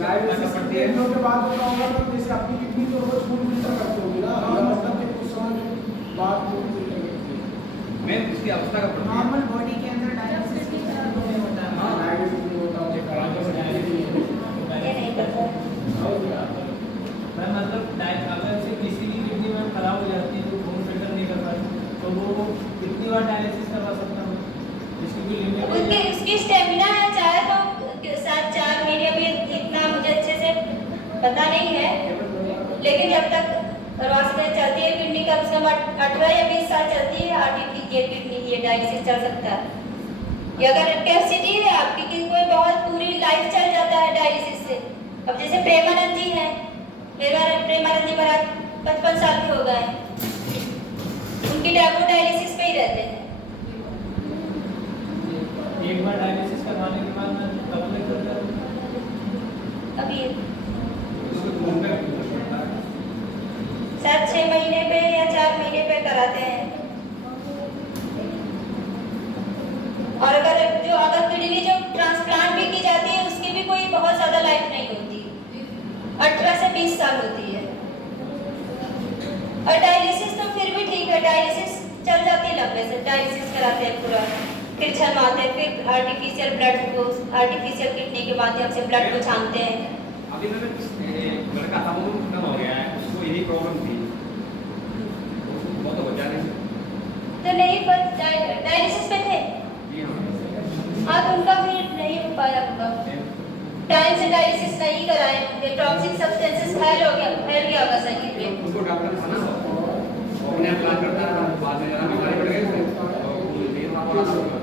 डायलिसिस के बाद होता होगा तो जैसे अपनी किडनी तो रोज खून फिल्टर करती होगी ना, मतलब कि कुछ समय बाद खून फिल्टर करती है। मैं उसकी अवस्था का पढ़ती नॉर्मल बॉडी के अंदर डायलिसिस की तरह में होता है। हाँ, डायलिसिस नहीं होता मुझे खराब हो जाता है। ये नहीं पता है। मैं मतलब अगर से किसी की किडनी में खराब हो जाती है तो खून फिल्टर नहीं कर पाती, तो वो कितनी बार डायलिसिस करवा सकता हूँ? इसकी कोई लिमिट है? उसकी स्टेमिना है, चाहे तो 7-4 महीने में, इतना मुझे अच्छे से पता नहीं है, लेकिन जब तक करवाते चलती है किडनी, कम से कम 18 या 20 साल चलती है आर्टिफिशियल किडनी, ये डायलिसिस चल सकता है। ये अगर कैपेसिटी है आपकी कि कोई बहुत पूरी लाइफ चल जाता है डायलिसिस से। अब जैसे प्रेमानंद जी हैं, प्रेमानंद जी महाराज 55 साल के हो गए हैं, उनकी वो डायलिसिस पे ही रहते हैं। एक बार डायलिसिस करवाने के बाद मैं कब तक करता हूँ? अभी उसको खून में फिल्टर करता है। 6 महीने पे या 4 महीने पे कराते हैं। और अगर किडनी जो ट्रांसप्लांट भी की जाती है, उसकी भी कोई बहुत ज़्यादा लाइफ नहीं होती, 18 से 20 साल होती है। और डायलिसिस तो फिर भी ठीक है, डायलिसिस चल जाती है लंबे से, डायलिसिस कराते हैं पूरा, फिर छलवाते हैं, फिर आर्टिफिशियल ब्लड को, आर्टिफिशियल किडनी के माध्यम से ब्लड को छानते हैं। अभी मैंने लड़का था, वो खत्म हो गया है, उसको यही प्रॉब्लम थी, बहुत हो जा रही तो नहीं, पर डायलिसिस पे थे, हाँ, तो उनका फिर नहीं हो पाया होगा, टाइम से डायलिसिस नहीं कराए होंगे, टॉक्सिक सब्सटेंसेस फैल गया होगा शरीर में। उनको डॉक्टर था ना, वो अपने आप इलाज करता था, बाद में ज़रा बीमारी बढ़ गई उसको, तो वो ये थोड़ा सा होगा।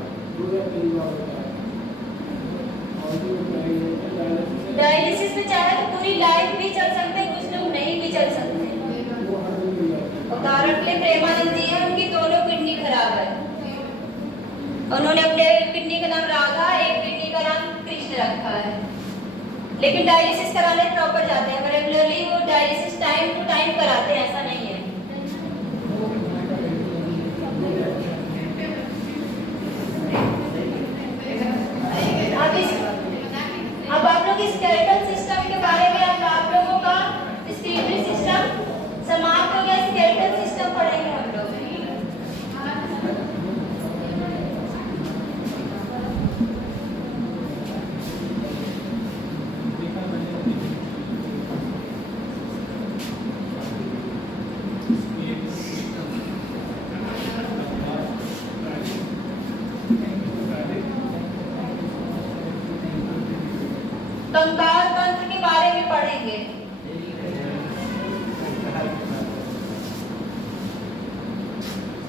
डायलिसिस में चाहे तो पूरी लाइफ भी चल सकते हैं, कुछ लोग नहीं भी चल सकते। उदाहरण के लिए प्रेमानंद जी हैं, उनकी दोनों किडनी खराब है, उन्होंने अपने किडनी का नाम राधा, एक किडनी का नाम कृष्ण रखा है। लेकिन डायलिसिस कराने प्रॉपर जाते हैं, रेगुलरली वो डायलिसिस टाइम टू टाइम कराते हैं, ऐसा नहीं है। अब आप लोग स्केलेटल सिस्टम के बारे में आप लोगों का स्केलेटल सिस्टम समाप्त हो गया। स्केलेटल सिस्टम पढ़ेंगे हम लोग। कंकाल तंत्र के बारे में पढ़ेंगे।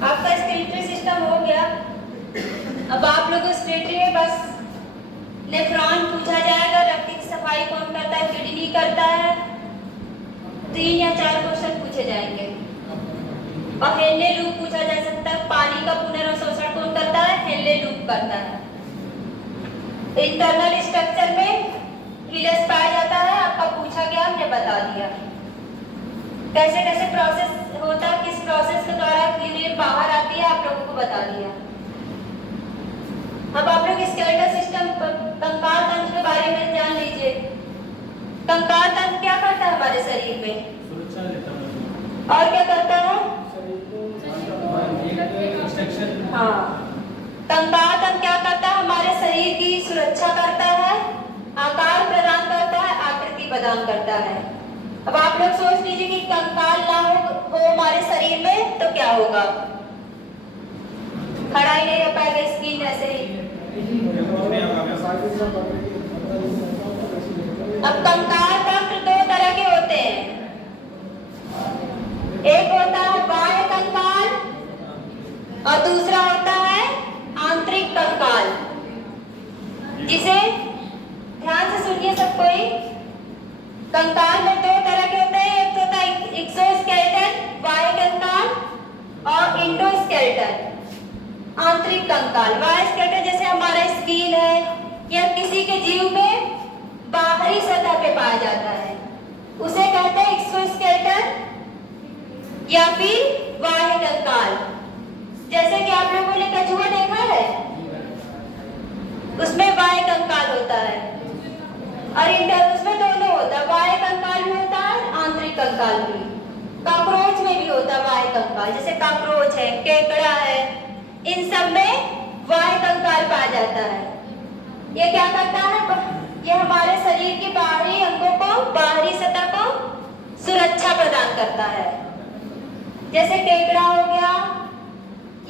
आपका स्केलेटल सिस्टम हो गया। अब आप लोगों स्केलेटल में बस नेफ्रॉन पूछा जाएगा, रक्त की सफाई कौन करता है, किडनी करता है, 3 या 4 क्वेश्चन पूछे जाएंगे। और हेनले लूप पूछा जा सकता है, पानी का पुनर्अवशोषण कौन करता है, हेनले लूप करता है। इंटरनल स्ट्रक्चर में हिलस पाया जाता है, आपका पूछा गया, हमने बता दिया। कैसे कैसे प्रोसेस होता है, किस प्रोसेस के द्वारा यूरिन बाहर आती है, आप लोगों को बता दिया। अब आप लोग स्केलेटल सिस्टम कंकाल तंत्र के बारे में जान लीजिए। कंकाल तंत्र क्या करता है हमारे शरीर में, सुरक्षा देता है और क्या करता है? इंस्ट्रक्शन। हाँ, कंकाल तंत्र क्या करता है, हमारे शरीर की सुरक्षा करता है, आकार प्रदान करता है, आकृति प्रदान करता है। अब आप लोग सोच लीजिए कि कंकाल ना हो हमारे शरीर में तो क्या होगा, खड़ा ही नहीं रह पाएगा, स्किन ऐसे ही। अब कंकाल तंत्र 2 तरह के होते हैं। एक होता है बाह्य कंकाल और दूसरा होता है आंतरिक कंकाल, जिसे ध्यान से सुनिए सब कोई। कंकाल में 2 तरह के होते हैं, एक होता है एक्सोस्केलेटन बाह्य कंकाल और इंडोस्केलेटन आंतरिक कंकाल। बाह्य स्केलेटन जैसे हमारा स्किन है या किसी के जीव में बाहरी सतह पे पाया जाता है, उसे कहते हैं एक्सोस्केलेटन या फिर बाह्य कंकाल। जैसे कि आप लोगों ने कछुआ देखा है, उसमें बाह्य कंकाल होता है और उसमें दोनों होता है, बाह्य कंकाल भी होता है, आंतरिक कंकाल भी। कॉकरोच में भी होता है बाह्य कंकाल, जैसे कॉकरोच है, केकड़ा है, इन सब में बाह्य कंकाल पाया जाता है। ये क्या करता है, ये हमारे शरीर के बाहरी अंगों को, बाहरी सतह को सुरक्षा प्रदान करता है। जैसे केकड़ा हो गया,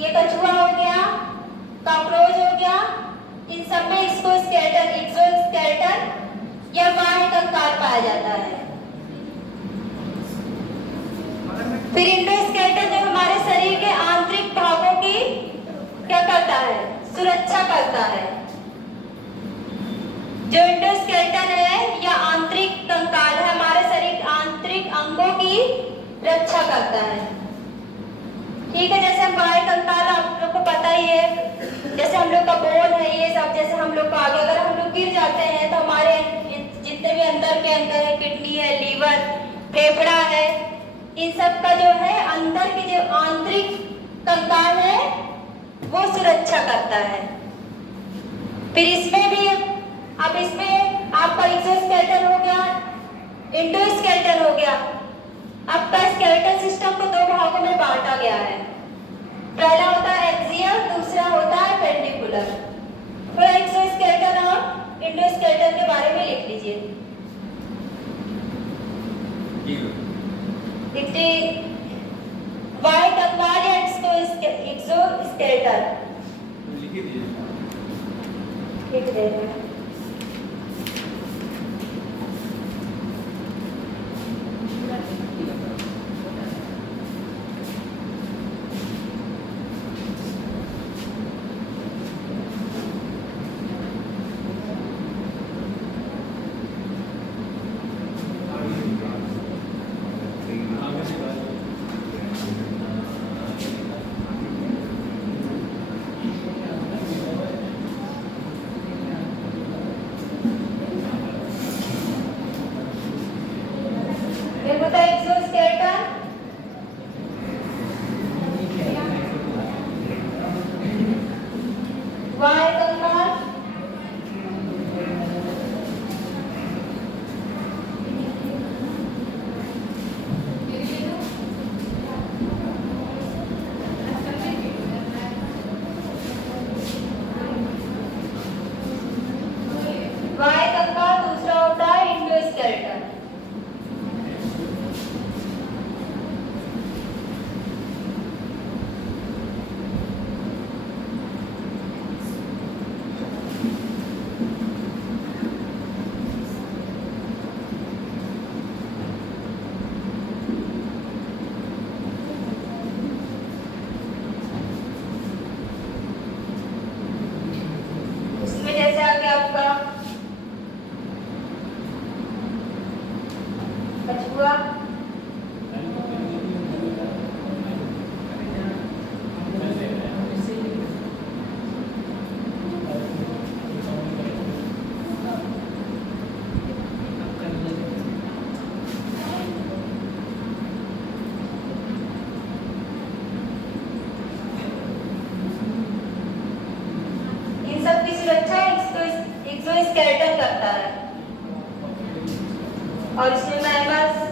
ये कछुआ हो गया, कॉकरोच हो गया, इन सब में एक्सोस्केलेटन या बाह्य कंकाल पाया जाता है। फिर इंडोस्केलेटन जो हमारे शरीर के आंतरिक भागों की क्या करता है, सुरक्षा करता है। जो इंडोस्केलेटन है या आंतरिक कंकाल है, हमारे शरीर के आंतरिक अंगों की रक्षा करता है। ठीक है, जैसे हम बाह्य कंकाल आप लोग को पता ही है, जैसे हम लोग का बोन है, ये सब जैसे हम लोग को आगे अगर हम लोग गिर जाते हैं तो हमारे जितने भी अंदर के अंग है, किडनी है, लीवर, फेफड़ा है, इन सब का जो है अंदर के जो आंतरिक कंकाल है वो सुरक्षा करता है। फिर इसमें भी अब इसमें आपका एक्सोस्केलेटन हो गया, इंडोस्केलेटन हो गया। आपका स्केलेटल सिस्टम को 2 भागों में बांटा गया है। पहला होता है एक्सियल, दूसरा होता है पेंडिकुलर। थोड़ा एक्सोस्केलेटन और इंडोस्केलेटन के बारे में लिख लीजिए। बाह्य कंकाल या एक्सोस्केलेटन लिख दे रहे हैं। और इसमें मैमल्स,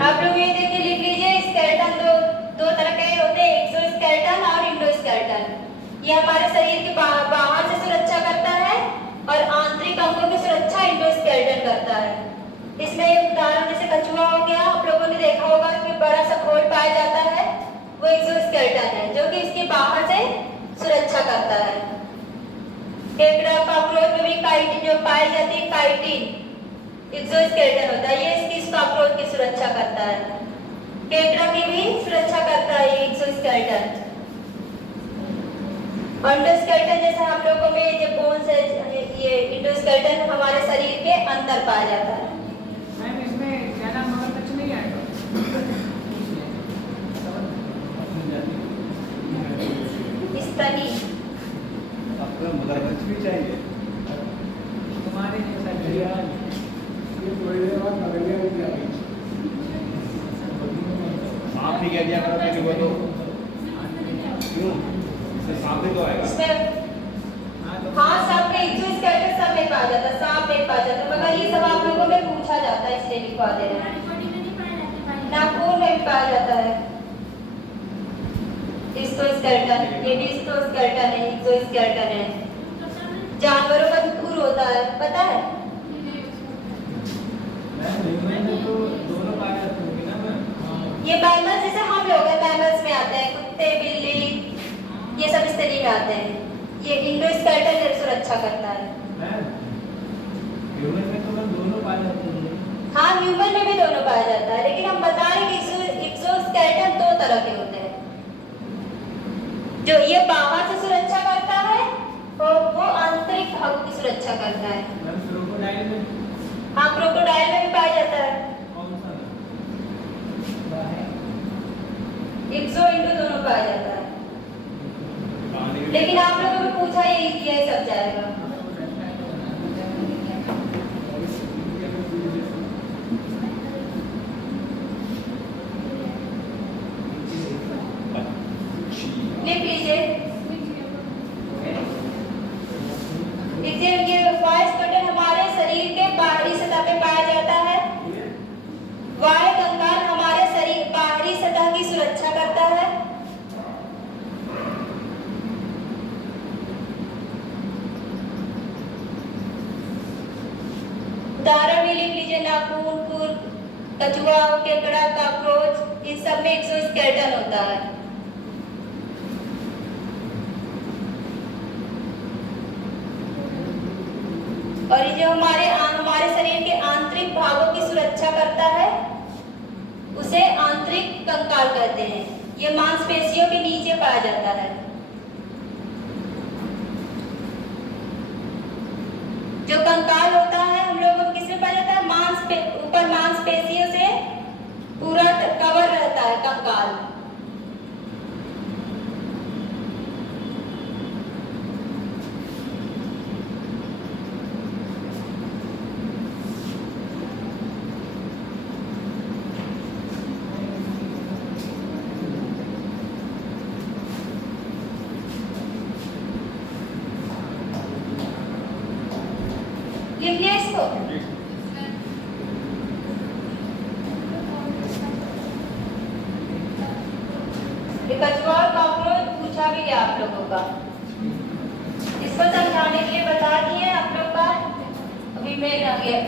आप लोग ये देखिए लिख लीजिए। स्केलेटन दो तरह के होते हैं, एक्सोस्केलेटन और इंडोस्केलेटन। ये हमारे शरीर के बाहर से सुरक्षा करता है और आंतरिक अंगों की सुरक्षा इंडोस्केलेटन करता है। इसमें एक उदाहरण जैसे कछुआ हो गया, आप लोगों ने देखा होगा कि बड़ा सा खोल पाया जाता है, वो एक्सोस्केलेटन है जो कि इसके बाहर से सुरक्षा करता है। केकड़ा, कॉकरोच में भी काइटिन जो पाई जाती है, काइटिन एक्सोस्केलेटन होता है, ये इसकी कॉकरोच की सुरक्षा करता है। केकड़ा की भी सुरक्षा करता है ये एक्सोस्केलेटन। इंडोस्केलेटन जैसे हम लोगों में जो बोन्स है, ये इंडोस्केलेटन हमारे शरीर के अंदर पाया जाता है। मैम इसमें ज्यादा मगरमच्छ नहीं आएगा? स्तनी आपको मगरमच्छ भी चाहिए? तुम्हारे जैसा घड़ियाल। ये थोड़ी देर बाद मगरिया भी आ गई। सांप भी कह दिया करो कि वो तो क्यों? इससे सांप भी तो आएगा। इसमें हाँ सांप का एक्सोस्केलेटन सब में पाया जाता है, सांप में पाया जाता है, मगर ये सब आप लोगों में पूछा जाता है इसलिए लिखवा दे रहे हैं। नाखून में भी पाया जाता है एक्सोस्केलेटन, ये भी एक्सोस्केलेटन है, एक्सोस्केलेटन है। जानवरों का खुर होता है, पता है? तो दोनों पाए जाते होंगे ना मैम? ये मैमल्स जैसे हम लोग हैं, मैमल्स में आते हैं, कुत्ते, बिल्ली, ये सब इस तरीके में आते हैं। ये इंडोस्केलेटन सुरक्षा करता है। मैम ह्यूमन में तो मैम दोनों पाए जाते होंगे। हाँ ह्यूमन में भी दोनों पाया जाता है, लेकिन हम बता रहे हैं कि एक्सोस्केलेटन दो तरह के होते हैं। जो ये बाहर से सुरक्षा करता है और वो आंतरिक भागों की सुरक्षा करता है। मैम क्रोकोडाइल में हाँ क्रोकोडाइल में भी पाया जाता है। कौन सा? एक्सो इंडो दोनों पाया जाता है, कहानी में लेकिन आप लोगों ने पूछा ये सब जाएगा। लिख लीजिए। देखिए ये वॉइस बटन हमारे शरीर के बाहरी सतह पे पाया जाता है। वायु कंकाल हमारे शरीर बाहरी सतह की सुरक्षा करता है। उदाहरण भी लिख लीजिए, नाखून, खुर, कछुआ, केकड़ा, कॉकरोच, इन सब में एक्सोस्केलेटन होता है। और ये जो हमारे शरीर के आंतरिक भागों की सुरक्षा करता है, उसे आंतरिक कंकाल कहते हैं। ये मांसपेशियों के नीचे पाया जाता है। जो कंकाल होता है हम लोगों को किसमें पाया जाता है? ऊपर मांसपेशियों से पूरा कवर रहता है कंकाल। लिख लिया इसको। कछुआ और कॉकरोच पूछा भी गया आप लोगों का, इसको समझाने के लिए बता दिए आप लोग का। अभी मेल आ गया।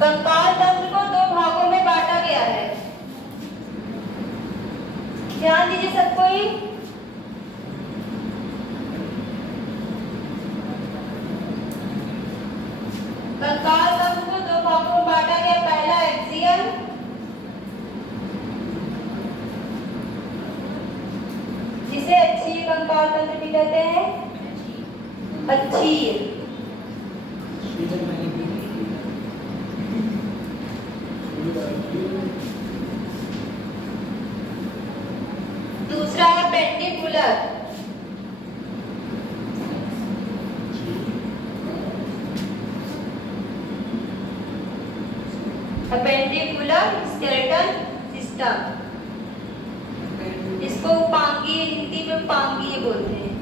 कंकाल तंत्र को दो भागों में बांटा गया है। कंकाल तंत्र भी कहते हैं अच्छीर। दूसरा है पेंडिकुलर। पेंडिकुलर स्केलेटल सिस्टम, इसको पांगी, हिंदी में पांगी बोलते हैं।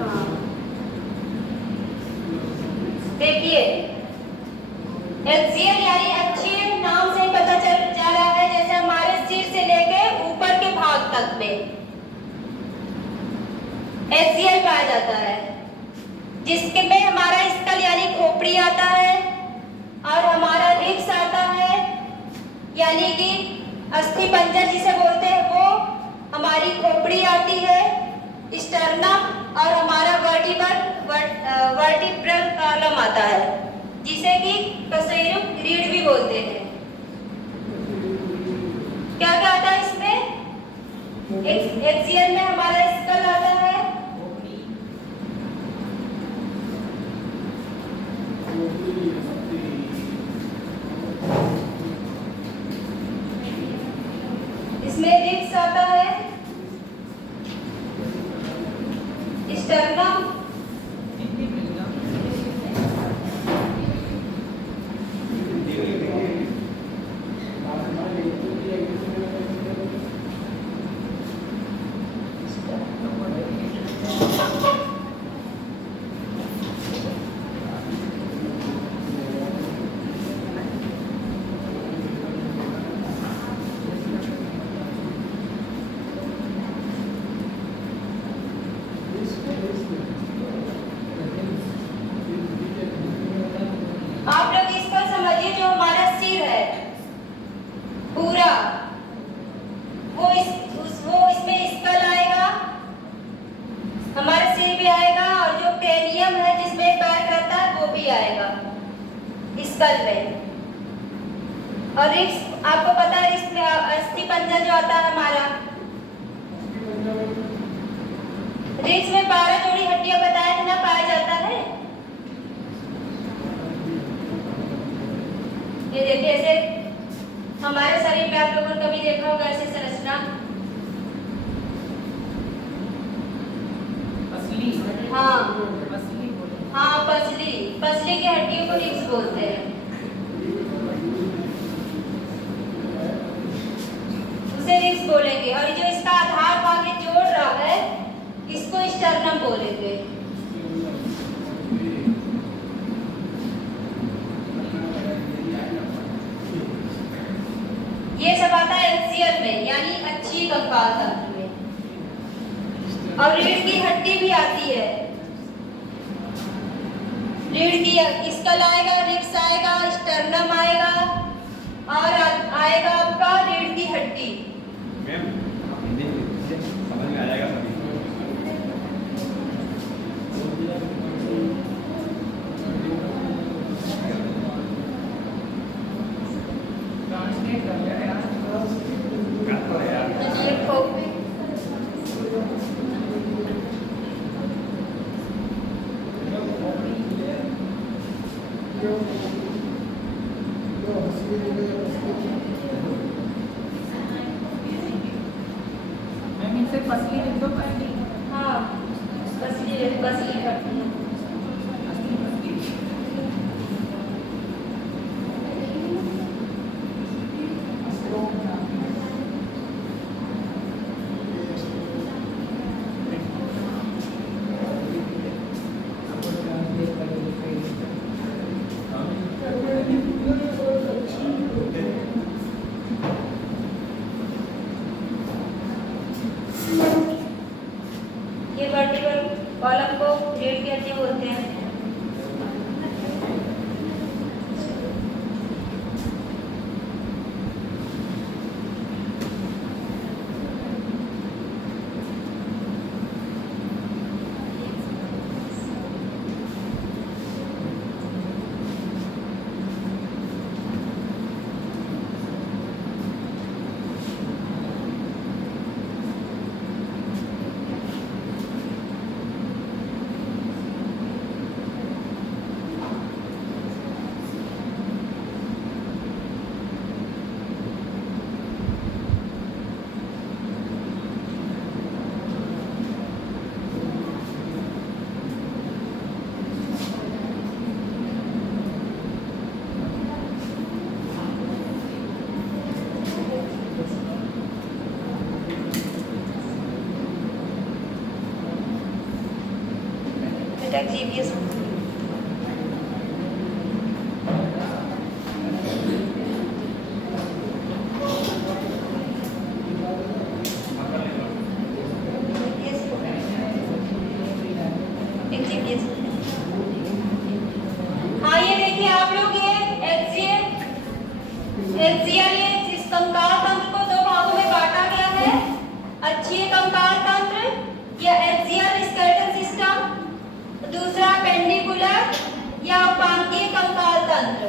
हाँ। देखिए एक्सियल यानी अच्छी नाम से पता चल जा रहा है, जैसे हमारे सिर से लेके ऊपर के भाग तक में एक्सियल पाया जाता है, जिसके में हमारा स्कल यानी खोपड़ी आता है और हमारा रिब्स आता है, यानी कि अस्थि पंजर जिसे बोलते हैं वो हमारी खोपड़ी आती है, स्टर्नम और हमारा वर्टिब्रल कॉलम आता है, जिसे कि कशेरुक रीढ़ भी बोलते हैं। क्या क्या आता है इसमें? एक्सियल में हमारा स्कल आता है, इसमें रिब्स आता है, स्टर्नम, आप लोग इसको समझिए, जो हमारा सिर है पूरा वो इसमें स्कल आएगा, हमारा सिर भी आएगा, और जो क्रेनियम है जिसमें पैर रहता है वो भी आएगा स्कल में। और रिब्स आपको पता है, रिब्स में अस्थि पंजर जो आता है हमारा, रिब्स में 12 जोड़ी हड्डियां बताया था ना पाया जाता है। ये देखिए ऐसे हमारे शरीर पे आप लोगों ने कभी देखा होगा ऐसे संरचना। हाँ हाँ, पसली की हड्डियों को रिब्स बोलते हैं, उसे रिब्स बोलेंगे। और जो इसका आधार भाग ये जोड़ रहा है इसको स्टर्नम बोलेंगे। ये सब आता है एक्सियल में, यानी अच्छी कंकाल तंत्र में। और रीढ़ की हड्डी भी आती है, रीढ़ की स्कल आएगा, रिब्स आएगा, स्टर्नम आएगा और आएगा आपका रीढ़ की हड्डी। मैम हिंदी में समझ में आ जाएगा सभी। ट्रांसलेट कर लिया यार। मैम इनसे पसली लिख दो पहले। हाँ, पसली हड्डी। ये वर्टिकल कॉलम को रीढ़ की हड्डी बोलते हैं। #GBS हाँ ये देखिए आप लोग ये एक्सियल इस कंकाल तंत्र को दो भागों में बांटा गया है। अक्षीय कंकाल तंत्र या एक्सियल स्केलेटल सिस्टम, दूसरा पेंडिकुलर या उपांकीय कंकाल तंत्र।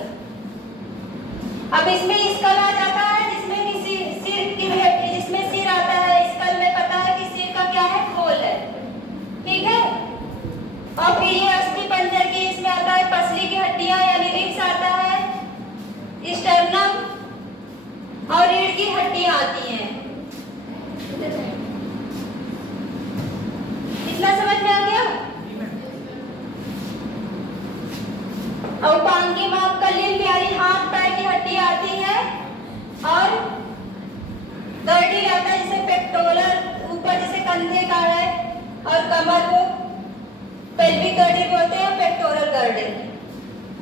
अब इसमें स्कल आ जाता है जिसमें कि सिर की जिसमें सिर आता है। स्कल में पता है कि सिर का क्या है, खोल है, ठीक है। और फिर ये अस्थि पंजर की इसमें आता है पसली की हड्डियां यानी रिब्स आता है, स्टर्नम और रीढ़ की हड्डियां आती हैं। इतना समझ में आ गया। और उपांगी भाग का लिम्ब यानी हाथ पैर की हड्डियां आती है और गर्डी आता है जिसे पेक्टोरल ऊपर जैसे कंधे का है और कमर को पेल्विक गर्डल बोलते हैं, पेक्टोरल गर्डल।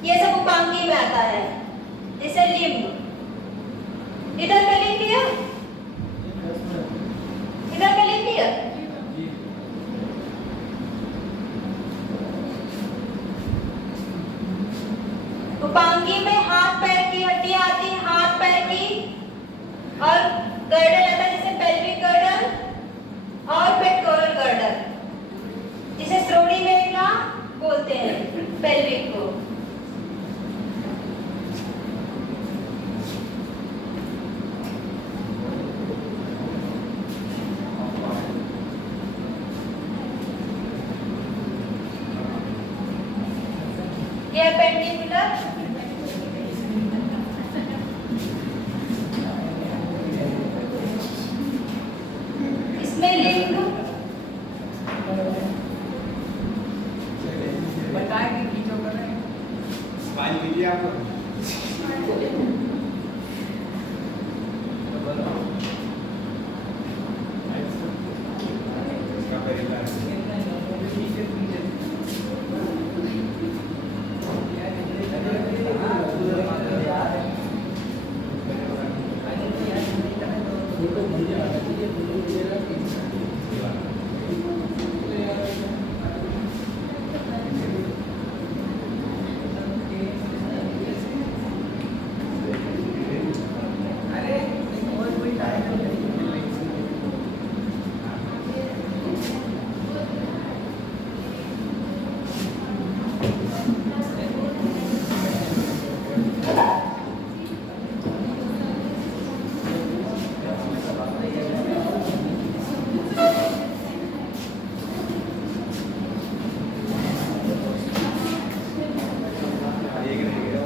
ये सब उपांगी में आता है। जैसे लिम्ब, इधर का लिम्ब दिया, इधर का लिम्ब दिया। उपांगी में हाथ पैर की हड्डियां आती हैं, हाथ पैर की, और गर्डल आता है जैसे पेल्विक गर्डल और पेक्टोरल गर्डल, जिसे श्रोणी मेखला बोलते हैं पेल्विक को। यह पेंडिकुलर, इसमें लिंग बताए कि खींचो कर रहे हैं। स्माइल कीजिए आप। इसका तरीका है। अरे और कोई टाइम नहीं। एक रह गया।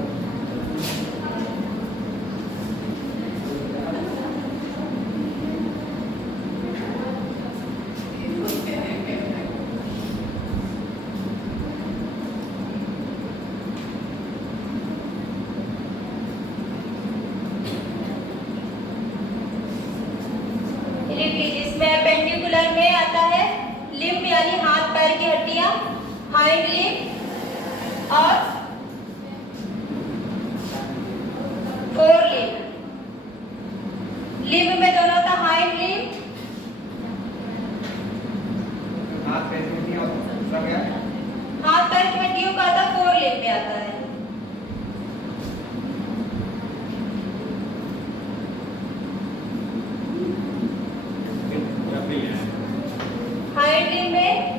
जिसमें पेंडिकुलर में आता है लिम्ब यानी हाथ पैर की हड्डियां, हाइंड लिम्ब और फोर लिम्ब। लिम्ब में दोनों होता हाइंड लिम्ब, हाथ पैर की हड्डियां और दूसरा क्या है? हाथ पैर की हड्डियों का आता फोर लिम्ब में आता है। जब भी है। हाइंड लिम्ब में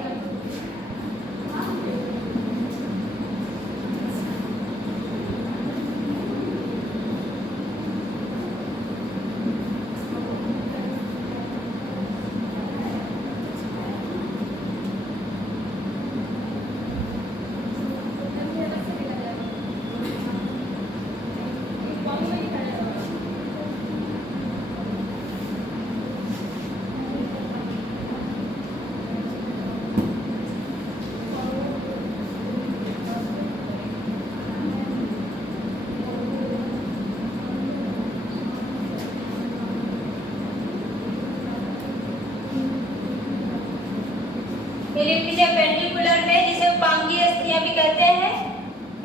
पेंडिकुलर में जिसे उपांग उपांगीय अस्थियां भी कहते हैं।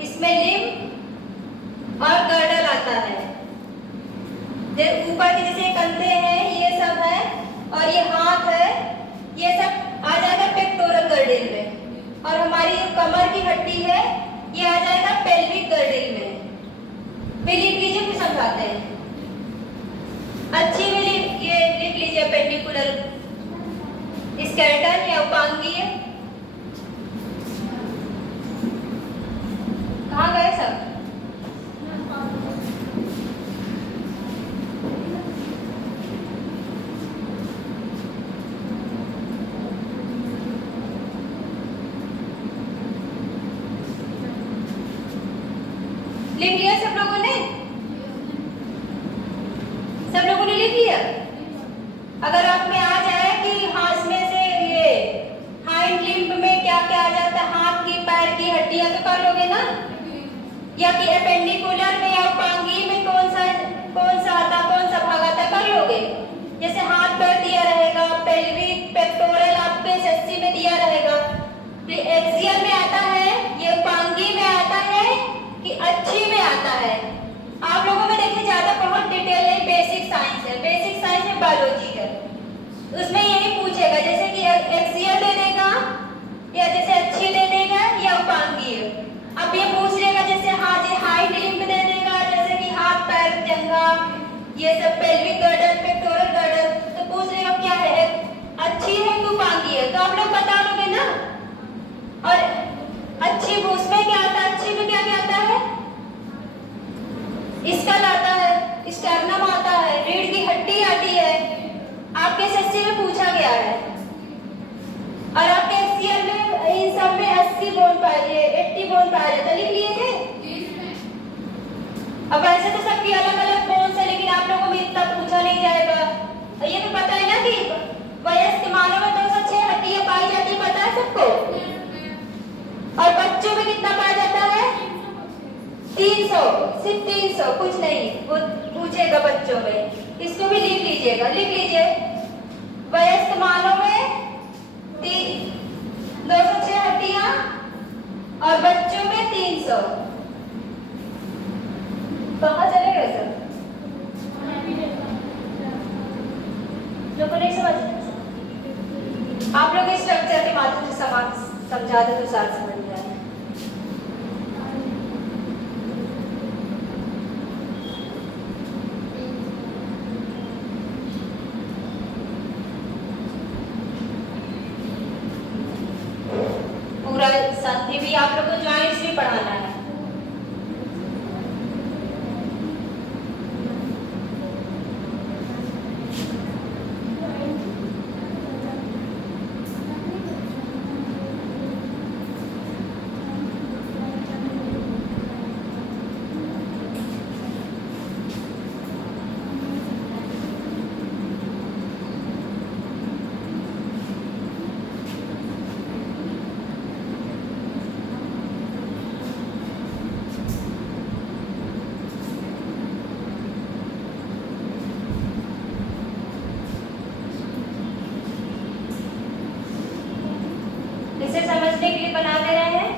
इसमें लिम्ब और गर्डल आता है। ऊपर के जैसे कंधे हैं ये सब है, और ये हाथ है, ये सब आ जाएगा पेक्टोरल गर्डल में। और हमारी जो कमर की हड्डी है ये आ जाएगा पेल्विक गर्डल में। लिख लीजिए, कुछ समझाते हैं। अच्छी में ये लिख लीजिए पेंडिकुलर स्केलेटन या उपांगीय। कहाँ गए सब? लिख लिया सब लोगों ने? सब लोगों ने लिख लिया? अगर आप में आ जाए कि हाँ इसमें से ये हाइंड लिम्ब में क्या क्या आ जाता है, हाथ की पैर की हड्डियां, तो कर लोगे ना? या कि एपेंडिकुलर में या उपांगीय में कौन सा आता, कौन सा भाग आता, कर लोगे? जैसे हाथ पैर दिया रहेगा, पेल्विक पेक्टोरल आपके सस्सी में दिया रहेगा। एक्सियल में आता है, ये उपांगीय में आता है कि अच्छी में आता है? आप लोगों में देखिए ज्यादा बहुत डिटेल नहीं, बेसिक साइंस है। बेसिक साइंस में बायोलॉजी है, उसमें यही पूछेगा जैसे कि एक्सियल दे देगा या जैसे अच्छी दे देगा या उपांगीय। अब ये पूछ लेगा जैसे हाँ जी हाइंड लिम्ब दे देगा, जैसे कि हाथ पैर जंघा ये सब, पेल्विक गर्डल पेक्टोरल गर्डल, तो पूछ लेगा क्या है, अच्छी है कि उपांगीय है? तो आप लोग बता लोगे ना। और अच्छी उसमें क्या आता है, अच्छी में क्या क्या आता है? स्कल आता है, स्टर्नम आता है, रीढ़ की हड्डी आती है, आपके सस्सी में पूछा गया है। और आपके एक्सियल में इन सब में 80 बोन पाए, 80 बोन पाया जाता है। लिख लिए थे? अब ऐसे तो सबकी अलग अलग बोन्स है, लेकिन आप लोगों में इतना पूछा नहीं जाएगा। ये तो पता है ना कि वयस्क मानव में 206 हड्डियां पाई जाती है, पता है सबको? और बच्चों में कितना पाया जाता है? 300, सिर्फ 300, कुछ नहीं। वो पूछेगा बच्चों में, इसको भी लिख लीजिएगा। लिख लीजिए, वयस्क मानव में 206 हड्डियां और बच्चों में 300। कहाँ चले गए सब लोगों? नहीं समझ? आप लोग इस स्ट्रक्चर के माध्यम से समझा दे तो साथ समझ जाए। पूरा संधि भी आप लोग को जॉइंट्स भी पढ़ाना है। इसे समझने के लिए बना दे रहे हैं।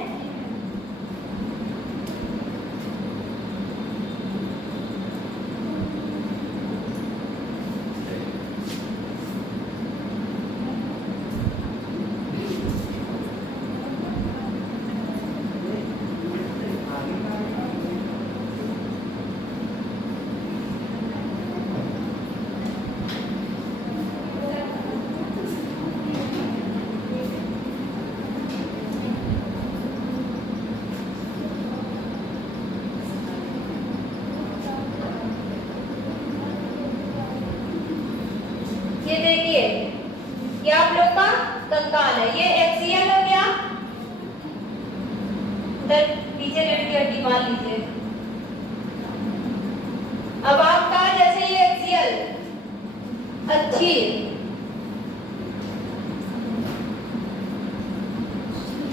ये देखिए, ये आप लोग का कंकाल है, ये एक्सियल हो गया। इधर नीचे रीढ़ की हड्डी मान लीजिए। अब आपका जैसे ये एक्सियल अच्छी,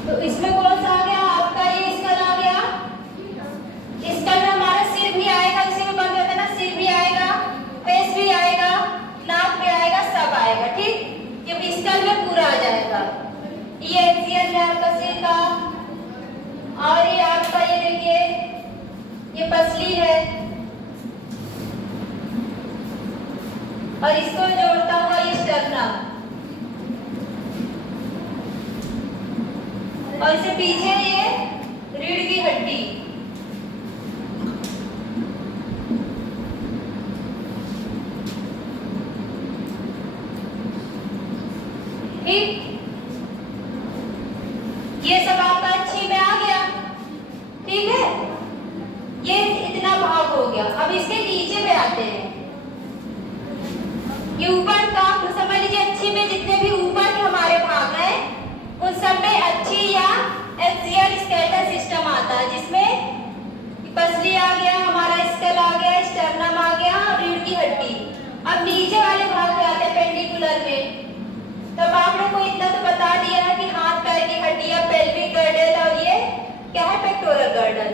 तो इसमें कौन सा आ गया आपका? ये स्कल आ गया। स्कल में हमारा सिर भी आएगा, इसी में बंद होता है ना, सिर भी आएगा, फेस भी आएगा, नाक भी आएगा, सब आएगा। ठीक, जब स्कल में पूरा आ जाएगा। ये एक्सियल में आपका सिर का ये पसली है और इसको जोड़ता हुआ ये स्टर्नम और इससे पीछे ये रीढ़ की हड्डी। ठीक, ये सब आपका अच्छी में आ गया। ठीक है, ये इतना भाग हो गया। अब इसके नीचे पे आते हैं। ये ऊपर का समझ लीजिए, अच्छी में जितने भी ऊपर के हमारे भाग हैं उन सब में अच्छी या एक्सियल स्केलेटल सिस्टम आता है, जिसमें पसली आ गया, हमारा स्कल आ गया, स्टर्नम आ गया, रीढ़ की हड्डी। अब नीचे वाले भाग पे आते हैं पेंडिकुलर में। तब आप लोग को इतना तो बता दिया है कि हाथ पैर की हड्डियां, पेल्विक गर्डल और ये क्या है, पेक्टोरल गर्डल।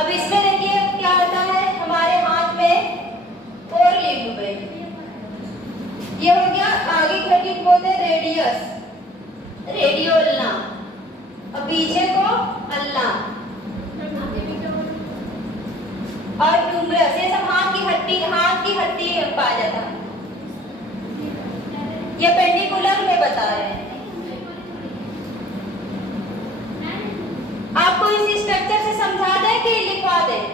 अब इसमें देखिए क्या आता है हमारे हाथ में, फोर लिगमेंट। ये हो गया आगे की हड्डी को बोलते हैं रेडियस, रेडियो अल्ना, और पीछे को अल्ना और ह्यूमरस। ये सब हाथ की हड्डी पाया जाता है। ये पेंडिकुलर में बता रहे हैं। आपको इस स्ट्रक्चर से समझा दें कि लिखवा दें?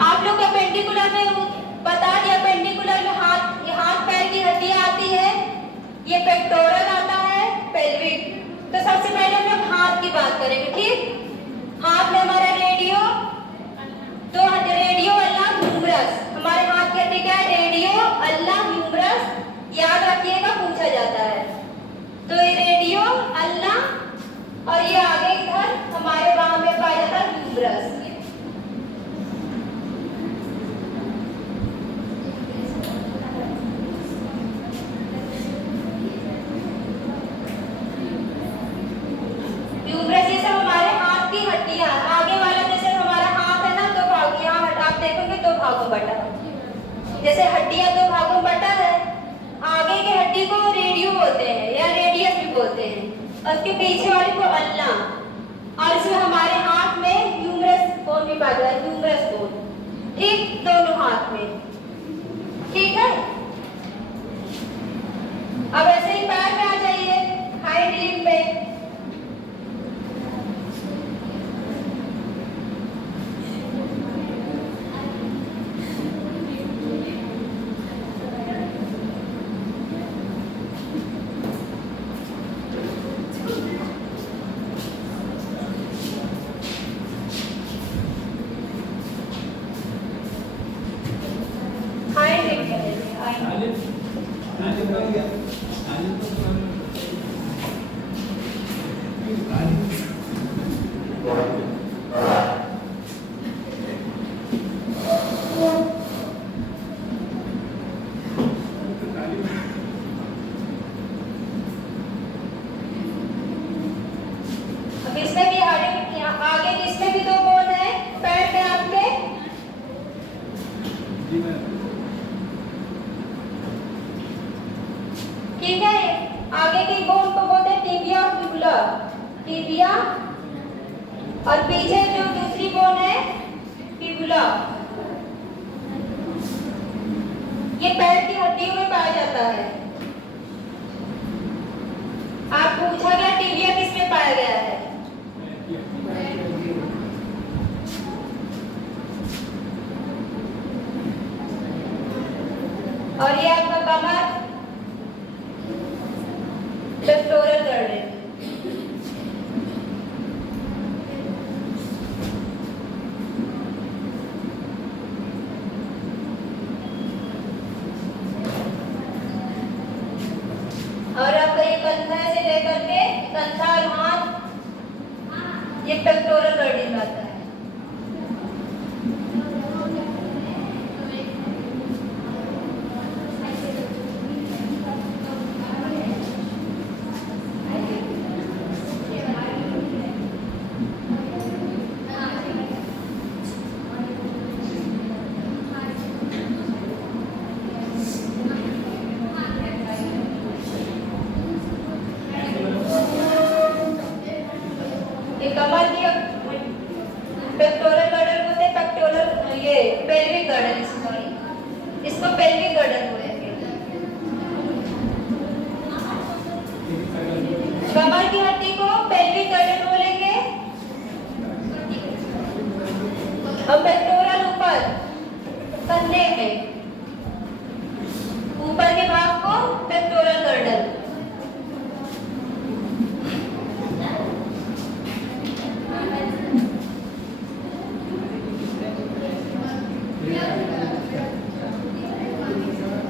आप लोग का पेंडिकुलर में बता दिया। पेंडिकुलर में हाथ पैर की हड्डियां आती है, ये पेक्टोरल आता है, पेल्विक। तो सबसे पहले हम लोग हाथ की बात करेंगे। ठीक, हाथ में हमारा रेडियो, तो रेडियो अल्ला ह्यूमरस। हमारे हाथ की हड्डी क्या है, रेडियो अल्ला ह्यूमरस। याद रखिएगा, पूछा जाता है। तो ये रेडियो अल्ला और ये आगे इधर हमारे बाह में पाया जाता है ह्यूमरस। ह्यूमरस ये सब हमारे हाथ की हड्डियां। आगे वाला जैसे हमारा हाथ है ना, दो भाग, यहाँ आप देखोगे दो भागों बटा, जैसे हड्डियां दो भागों बटा है। आगे की हड्डी को रेडियो बोलते हैं या रेडियस भी बोलते हैं, और उसके पीछे वाले को अल्ना। और इसमें हमारे हाथ में ह्यूमरस बोन भी पाया जाता है, ह्यूमरस बोन। ठीक, दोनों हाथ में। ठीक है, अब ऐसे ही पैर में आ जाइए, हाइंड लिम्ब में। अब इसमें भी आगे इसमें भी दो बोन है पैर में आपके। ठीक है, आगे की बोन को बोलते हैं टिबिया और फिबुला। टिबिया और पीछे जो दूसरी बोन है फिबुला। ये पैर की हड्डियों में पाया जाता है। आप पूछा गया टिबिया किस में पाया गया है? और ये आपका कमर, पेक्टोरल गर्डल। और आपका ये कंधा से लेकर के कंधा और हाथ, ये पेक्टोरल गर्डल आता है। ये कमर उसको पेल्विक गर्डन बोलेंगे। कमर की हड्डी को पेल्विक गर्डन बोलेंगे और पेक्टोरल ऊपर कंधे में ऊपर के भाग को पेक्टोरल गर्डन।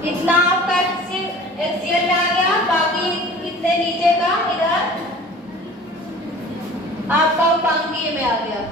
इतना आपका एक्सियल में आ गया, बाकी इतने नीचे का इधर आपका उपांगीय में आ गया।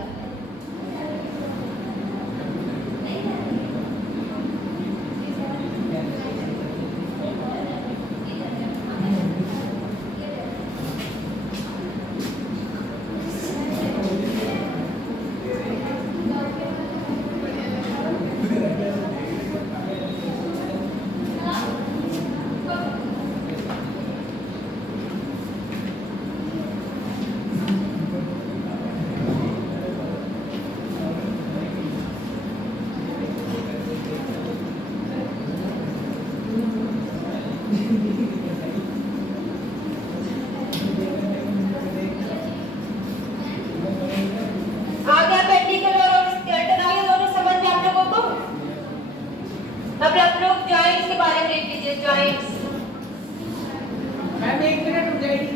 अब आप लोग जॉइंट्स के बारे में देख लीजिए। जॉइंट्स मैम 1 मिनट रुक जाएगी।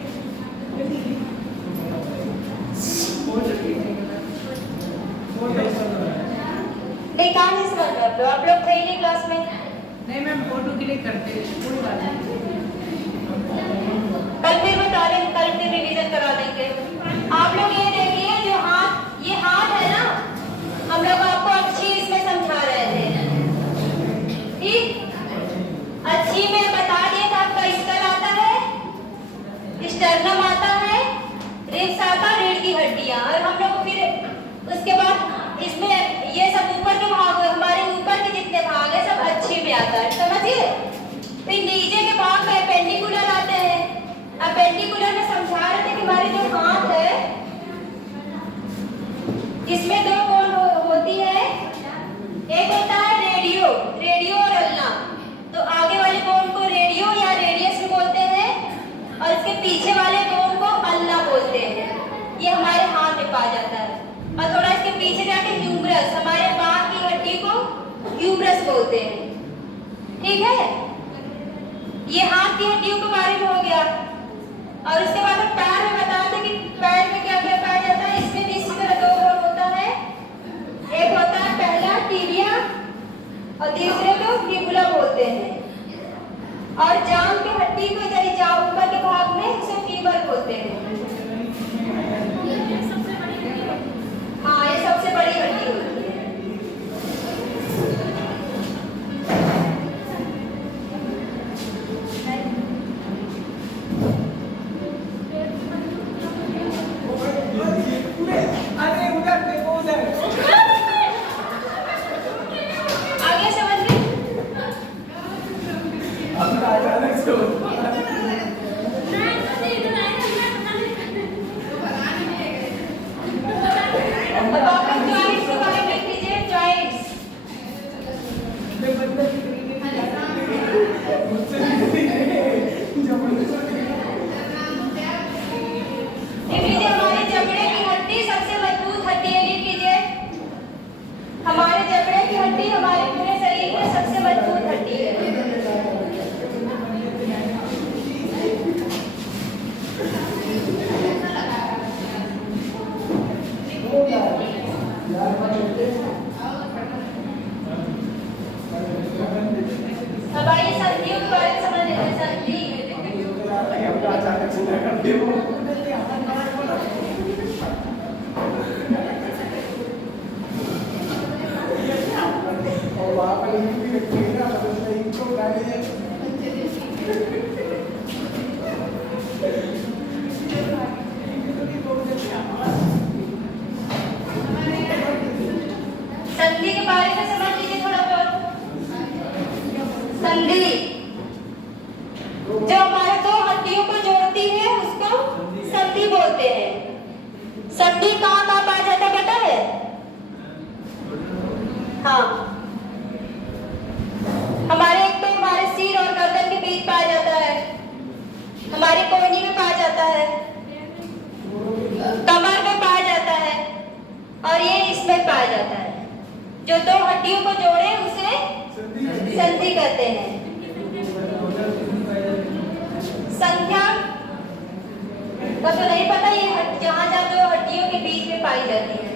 नहीं, कहाँ से समझ रहे हो आप लोग थे नहीं क्लास में? नहीं मैम, फोटो क्लिक करते हैं, कोई बात नहीं। कल फिर बता दें, कल फिर रिवीजन करा देंगे। आप लोग ये देखिए, जो हाथ, ये हाथ है ना, हम लोग आपको अच्छी इसमें समझा रहे थे, ठीक? अच्छी में बता दिए था, आपका स्कल आता है, स्टर्नम आता है, रिब्स आता है, रीढ़ की हड्डियां, और हम लोग फिर उसके बाद इसमें ये सब ऊपर के भाग, हमारे ऊपर के जितने भाग है सब अच्छी में आता है, समझिए। फिर नीचे के भाग में अपेंडिकुलर आते हैं। अपेंडिकुलर में समझा रहे थे कि हमारे जो हाथ है इसमें दो बोन होती है, एक होता है रेडियो, रेडियो और अल्ना। तो आगे वाले बोन को रेडियो या रेडियस में बोलते हैं और इसके पीछे वाले बोन को अल्ना बोलते हैं। ये हमारे हाथ में पाया जाता है। और थोड़ा इसके पीछे जाके ह्यूमरस, हमारे बांह की हड्डी को ह्यूमरस बोलते हैं, ठीक है? ये हाथ की हड्डियों के बारे में हो गया। और उसके बाद हम पैर में बताते कि पैर में क्या क्या पाया जाता है। इसमें भी इसी तरह दो बोन होता है, एक होता है पहला टिबिया और दूसरे को फिबुला बोलते हैं। और जांघ की हड्डी को इधर ऊपर के भाग में इसे फीमर बोलते हैं। हाँ, ये सबसे बड़ी हड्डी होती है। अरे उधर देखो, उधर आगे समझ में? अब आप लोग जॉइंट्स के बारे में देख लीजिए। जॉइंट्स हमारे जबड़े की हड्डी सबसे मजबूत हड्डी है। लिख लीजिए, हमारे जबड़े की हड्डी हमारे पूरे शरीर में सबसे मजबूत हड्डी है। अब आइए संधियों के बारे में समझ लेते हैं। संधि और वहाँ पर भी रखिएगा, इनको डालिए। संधि के बारे में समझ लीजिए थोड़ा बहुत। संधि जो हमारे दो हड्डियों को जोड़ती है उसको संधि बोलते हैं। संधि कहाँ कहाँ पाया जाता है पता है? हाँ, हमारे कोहनी में पाया जाता है, कमर में पाया जाता है और ये इसमें पाया जाता है। जो दो हड्डियों को जोड़े उसे संधि कहते हैं। संख्या का तो नहीं पता, ये जहाँ जहाँ दो हड्डियों के बीच में पाई जाती है।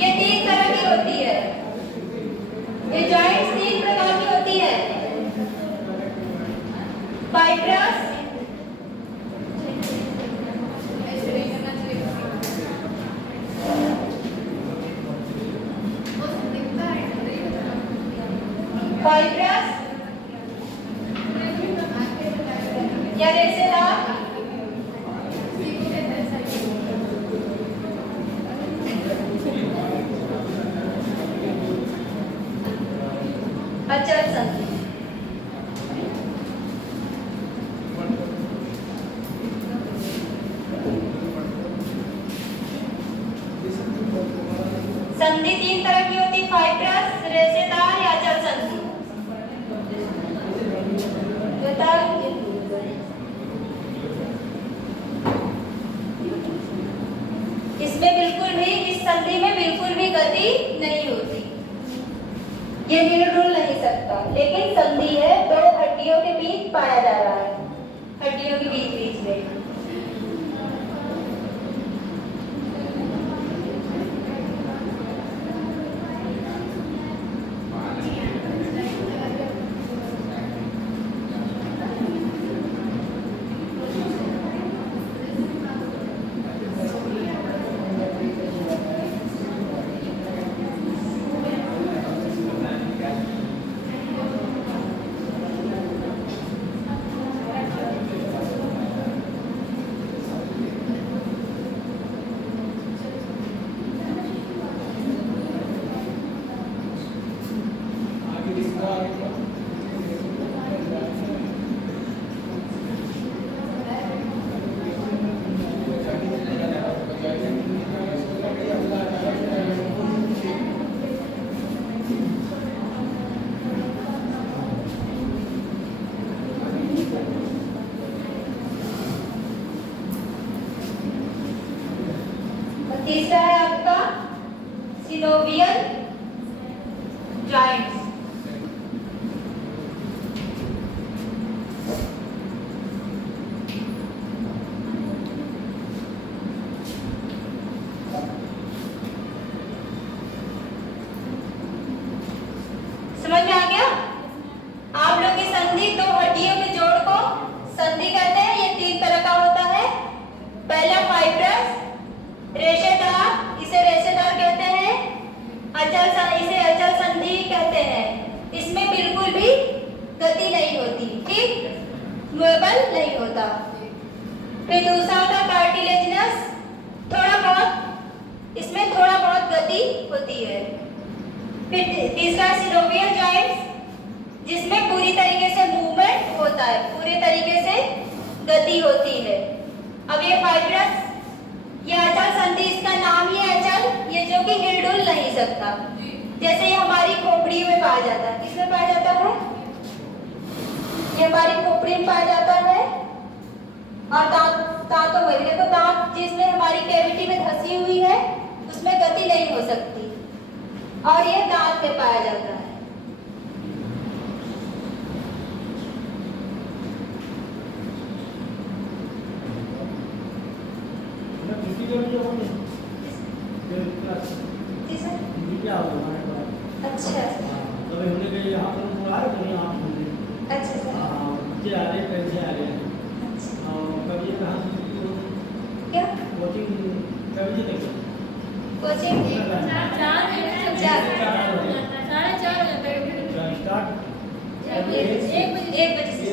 ये 3 तरह की होती है। ये जॉइंट्स 3 प्रकार की होती है। फाइब्रस, या रेशेदार, अचल संधि। संधि 3 तरह की होती है, फाइब्रस, रेशेदार या अचल संधि। इसमें बिल्कुल भी, इस संधि में बिल्कुल भी गति नहीं होती, ये हिल-डुल नहीं सकता, लेकिन संधि है, 2 हड्डियों के बीच पाया जा रहा है, हड्डियों के बीच बीच में। तीसरा है आपका सिनोवियल जॉइंट्स। समझ में आ गया? आप लोग की संधि 2 हड्डियों के जोड़ को संधि कहते हैं। ये 3 तरह का होता है। पहला फाइब्रस, रेशेदार, इसे रेशेदार कहते हैं। इसे अचल संधि कहते हैं। इसमें बिल्कुल भी गति नहीं होती, ठीक, मूवेबल नहीं होता। फिर दूसरा होता कार्टिलेजिनस, थोड़ा बहुत, इसमें थोड़ा बहुत गति होती है। फिर तीसरा सिनोवियल जॉइंट्स, जिसमें पूरी तरीके से मूवमेंट होता है, पूरी तरीके से गति होती है। अब ये फाइब्रस, ये अचल संधि, इसका नाम ही है अचल, ये जो कि हिल-डुल नहीं सकता। जैसे ये हमारी खोपड़ी में पाया जाता है। किसमें पाया जाता है? ये हमारी खोपड़ी में पाया जाता है। और दांतों में भी देखो, दांत जिसमें हमारी कैविटी में धंसी हुई है उसमें गति नहीं हो सकती, और ये दांत में पाया जाता है। अच्छा, अच्छा सर, क्या कोचिंग? एक बजे से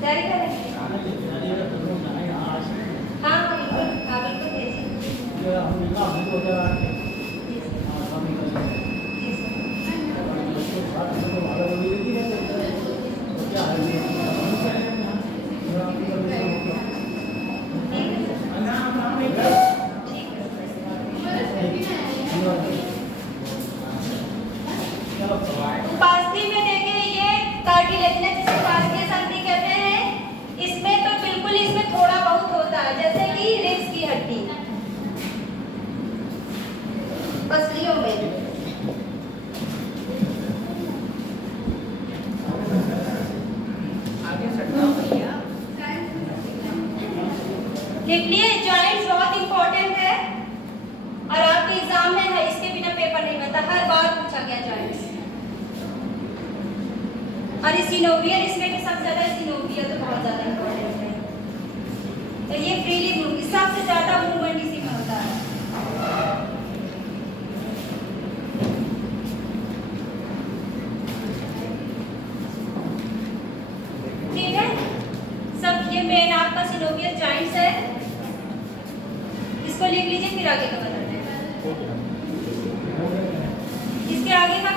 तैयारी करेंगे। हाँ बिल्कुल, हाँ बिल्कुल भेजिए। हो गया आगे जी सर। हाँ सब निकल जाए जी सर। उसको 60 तो भाड़ा बोली देती है तो क्या है ये आपकी कभी ठीक है सर। ठीक है। उपास्थि में देखिए ये कार्टिलेजिनस जिसे उपास्थीय संधि कहते हैं। इसमें तो बिल्कुल इसमें थोड़ा बहुत होता है, जैसे कि रिब्स की हड्डी पसलियों में। आगे सटना भैया लिख लिए जॉइंट्स बहुत इंपॉर्टेंट है और आपके एग्जाम में है, इसके बिना पेपर नहीं बनता, हर बार पूछा गया जॉइंट्स। और सिनोवियल इसमें के सबसे ज्यादा सिनोवियल तो बहुत ज्यादा इंपॉर्टेंट है। तो ये फ्रीली मूव, सबसे ज्यादा मूवमेंट इसी में होता है। ठीक है सब, ये मेन आपका सिनोवियल जॉइंट्स है, इसको लिख लीजिए फिर आगे का बताते हैं। इसके आगे का